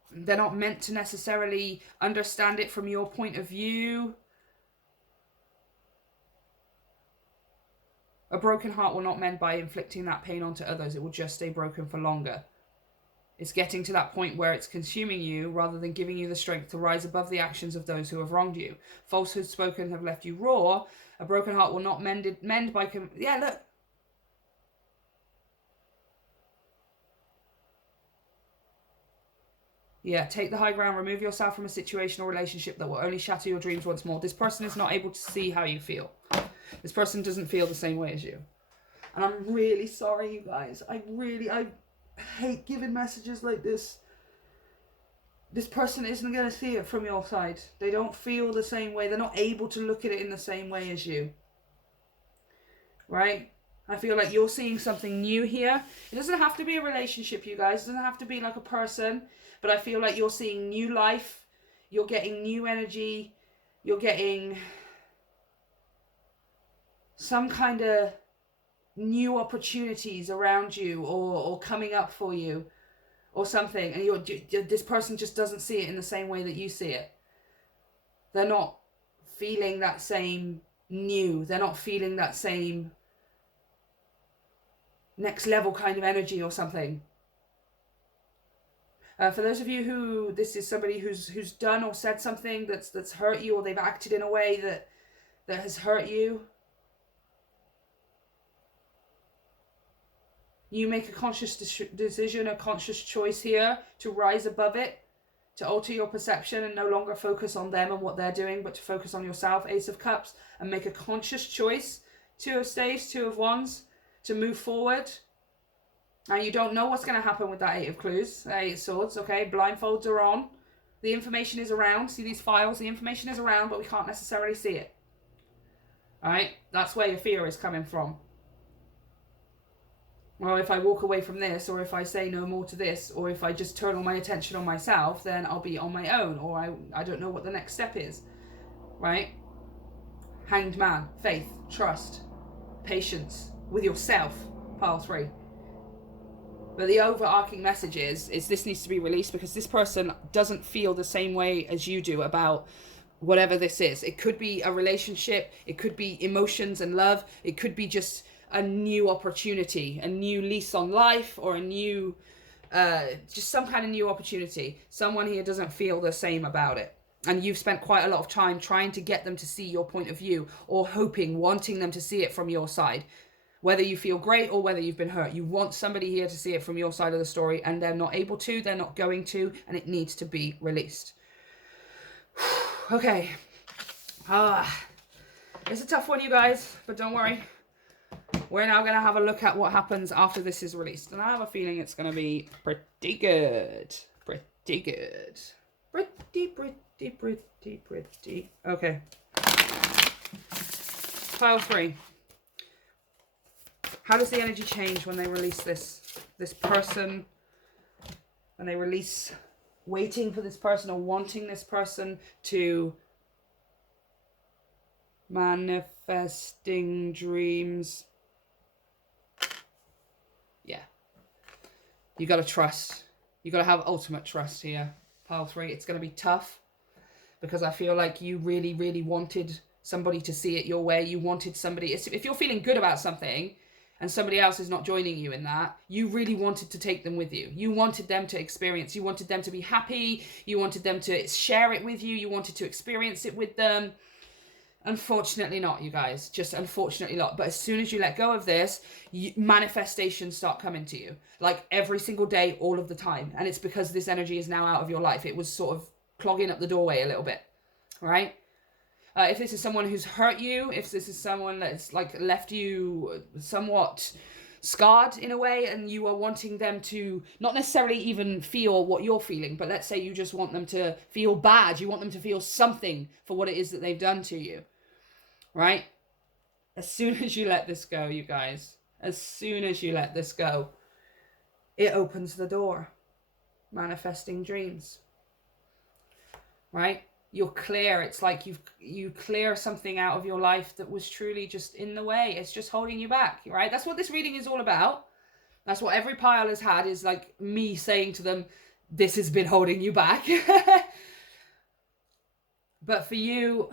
They're not meant to necessarily understand it from your point of view. A broken heart will not mend by inflicting that pain onto others. It will just stay broken for longer. It's getting to that point where it's consuming you rather than giving you the strength to rise above the actions of those who have wronged you. Falsehoods spoken have left you raw. A broken heart will not mend by... Yeah, look. Yeah, take the high ground. Remove yourself from a situation or relationship that will only shatter your dreams once more. This person is not able to see how you feel. This person doesn't feel the same way as you. And I'm really sorry, you guys. I hate giving messages like this. This person isn't going to see it from your side. They don't feel the same way. They're not able to look at it in the same way as you. Right? I feel like you're seeing something new here. It doesn't have to be a relationship, you guys. It doesn't have to be like a person. But I feel like you're seeing new life. You're getting new energy. You're getting some kind of new opportunities around you, or coming up for you, or something, and this person just doesn't see it in the same way that you see it. They're not feeling that same new. They're not feeling that same next level kind of energy or something. For those of you who this is somebody who's done or said something that's hurt you, or they've acted in a way that has hurt you, you make a conscious decision, a conscious choice here to rise above it, to alter your perception and no longer focus on them and what they're doing, but to focus on yourself, Ace of Cups, and make a conscious choice, Two of Staves, Two of Wands, to move forward. Now, you don't know what's going to happen with that Eight of Clues, Eight of Swords, okay? Blindfolds are on. The information is around. See these files? The information is around, but we can't necessarily see it. All right? That's where your fear is coming from. Well, if I walk away from this, or if I say no more to this, or if I just turn all my attention on myself, then I'll be on my own, or I don't know what the next step is, right? Hanged Man, faith, trust, patience with yourself, pile 3. But the overarching message is this needs to be released, because this person doesn't feel the same way as you do about whatever this is. It could be a relationship, it could be emotions and love, it could be just a new opportunity, a new lease on life, or a new, just some kind of new opportunity. Someone here doesn't feel the same about it. And you've spent quite a lot of time trying to get them to see your point of view, or hoping, wanting them to see it from your side. Whether you feel great or whether you've been hurt, you want somebody here to see it from your side of the story, and they're not able to, they're not going to, and it needs to be released. Okay. It's a tough one, you guys, but don't worry. We're now going to have a look at what happens after this is released. And I have a feeling it's going to be pretty good. Pretty good. Pretty. Okay. Pile 3. How does the energy change when they release this person? And they release waiting for this person or wanting this person to manifesting dreams. Yeah. You got to trust. You got to have ultimate trust here. Pile 3. It's going to be tough because I feel like you really, really wanted somebody to see it your way. You wanted somebody, if you're feeling good about something and somebody else is not joining you in that, you really wanted to take them with you. You wanted them to experience. You wanted them to be happy. You wanted them to share it with you. You wanted to experience it with them. Unfortunately not, you guys. Just unfortunately not. But as soon as you let go of this, manifestations start coming to you. Like every single day, all of the time. And it's because this energy is now out of your life. It was sort of clogging up the doorway a little bit. Right? If this is someone who's hurt you, if this is someone that's like left you somewhat scarred in a way, and you are wanting them to not necessarily even feel what you're feeling, but let's say you just want them to feel bad. You want them to feel something for what it is that they've done to you. Right? As soon as you let this go, you guys, as soon as you let this go, it opens the door. Manifesting dreams. Right? You're clear. It's like you clear something out of your life that was truly just in the way. It's just holding you back, right? That's what this reading is all about. That's what every pile has had, is like me saying to them, this has been holding you back. But for you,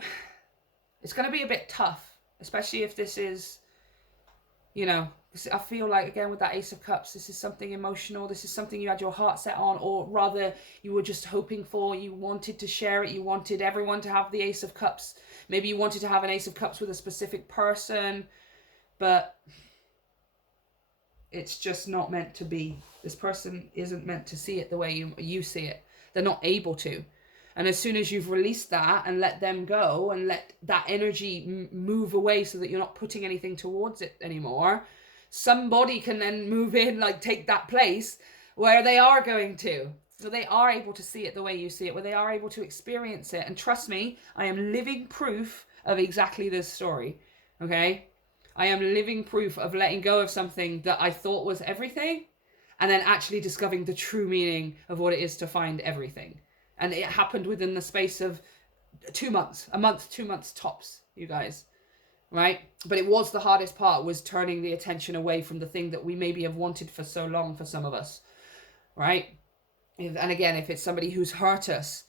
it's going to be a bit tough, especially if this is, you know, I feel like, again, with that Ace of Cups, this is something emotional. This is something you had your heart set on, or rather you were just hoping for. You wanted to share it. You wanted everyone to have the Ace of Cups. Maybe you wanted to have an Ace of Cups with a specific person, but it's just not meant to be. This person isn't meant to see it the way you see it. They're not able to. And as soon as you've released that and let them go and let that energy move away so that you're not putting anything towards it anymore, somebody can then move in, like take that place where they are going to. So they are able to see it the way you see it, where they are able to experience it. And trust me, I am living proof of exactly this story. Okay? I am living proof of letting go of something that I thought was everything, and then actually discovering the true meaning of what it is to find everything. And it happened within the space of 2 months, a month, 2 months tops, you guys, right? But it was the hardest part, was turning the attention away from the thing that we maybe have wanted for so long for some of us, right? And again, if it's somebody who's hurt us,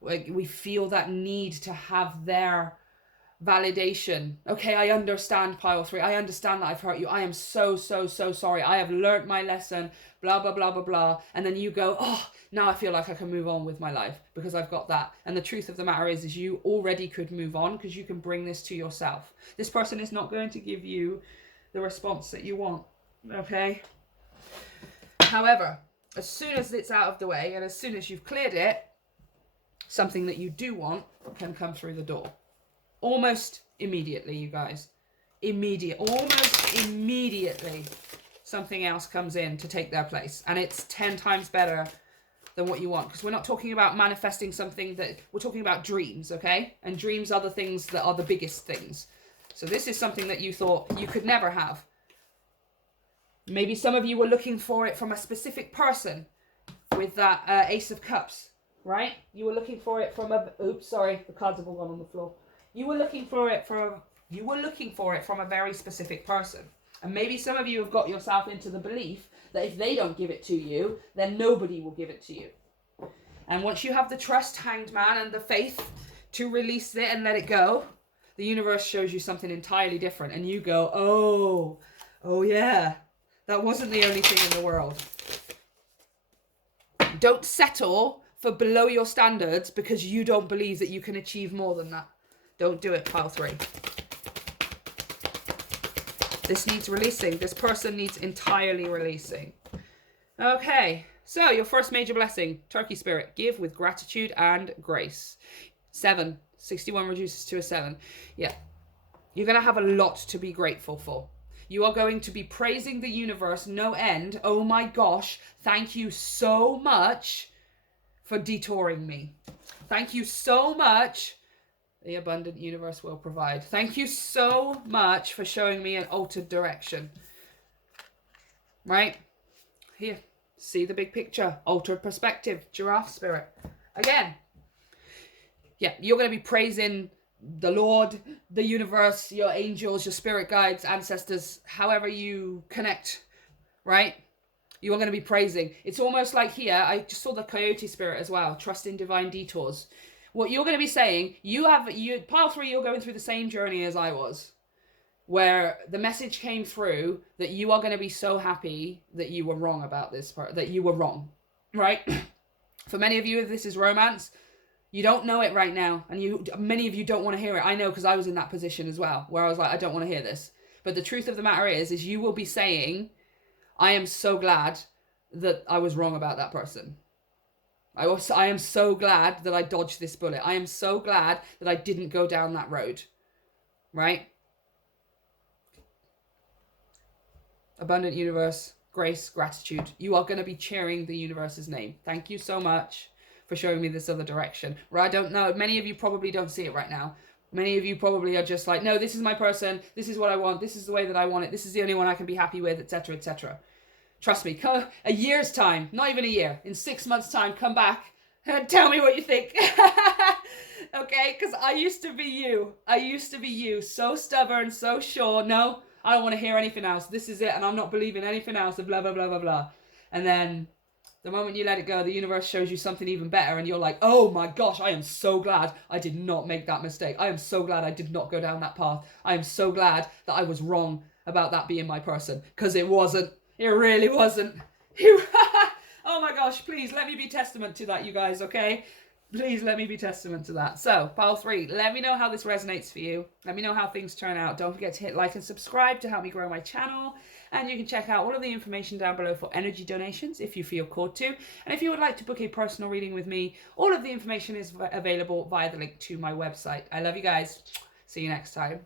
we feel that need to have their validation. Okay, I understand, pile 3. I understand that I've hurt you. I am so sorry. I have learnt my lesson, blah, blah, blah, blah, blah. And then you go, oh, now I feel like I can move on with my life because I've got that. And the truth of the matter is you already could move on because you can bring this to yourself. This person is not going to give you the response that you want, okay? However, as soon as it's out of the way and as soon as you've cleared it, something that you do want can come through the door. Almost immediately, you guys. Almost immediately, something else comes in to take their place. And it's 10 times better than what you want. Because we're not talking about manifesting something we're talking about dreams, okay? And dreams are the things that are the biggest things. So this is something that you thought you could never have. Maybe some of you were looking for it from a specific person with that Ace of Cups, right? You were looking for it from oops, sorry, the cards have all gone on the floor. You were looking for it from a very specific person. And maybe some of you have got yourself into the belief that if they don't give it to you, then nobody will give it to you. And once you have the trust, Hanged Man, and the faith to release it and let it go, the universe shows you something entirely different. And you go, oh yeah, that wasn't the only thing in the world. Don't settle for below your standards because you don't believe that you can achieve more than that. Don't do it, pile 3. This needs releasing. This person needs entirely releasing. Okay, so your first major blessing, Turkey Spirit. Give with gratitude and grace. 7. 61 reduces to a 7. Yeah. You're going to have a lot to be grateful for. You are going to be praising the universe no end. Oh my gosh, thank you so much for detouring me. Thank you so much. The abundant universe will provide. Thank you so much for showing me an altered direction. Right? Here. See the big picture. Altered perspective. Giraffe spirit. Again. Yeah, you're going to be praising the Lord, the universe, your angels, your spirit guides, ancestors, however you connect, right? You are going to be praising. It's almost like here, I just saw the coyote spirit as well, trust in divine detours. What you're going to be saying, pile 3, you're going through the same journey as I was, where the message came through that you are going to be so happy that you were wrong about this part, that you were wrong, right? For many of you, if this is romance, you don't know it right now, and many of you don't want to hear it. I know, because I was in that position as well, where I was like, I don't want to hear this. But the truth of the matter is you will be saying, I am so glad that I was wrong about that person. I am so glad that I dodged this bullet. I am so glad that I didn't go down that road. Right? Abundant universe, grace, gratitude. You are going to be cheering the universe's name. Thank you so much for showing me this other direction. Where I don't know, many of you probably don't see it right now. Many of you probably are just like, no, this is my person. This is what I want. This is the way that I want it. This is the only one I can be happy with, etc., etc. Trust me, a year's time, not even a year, in 6 months' time, come back and tell me what you think. Okay? Because I used to be you. I used to be you. So stubborn, so sure. No, I don't want to hear anything else. This is it, and I'm not believing anything else, and blah, blah, blah, blah, blah. And then the moment you let it go, the universe shows you something even better, and you're like, oh my gosh, I am so glad I did not make that mistake. I am so glad I did not go down that path. I am so glad that I was wrong about that being my person, because it wasn't. It really wasn't. Oh my gosh, please let me be testament to that, you guys, okay? Please let me be testament to that. So, pile 3, let me know how this resonates for you. Let me know how things turn out. Don't forget to hit like and subscribe to help me grow my channel. And you can check out all of the information down below for energy donations if you feel called to. And if you would like to book a personal reading with me, all of the information is available via the link to my website. I love you guys. See you next time.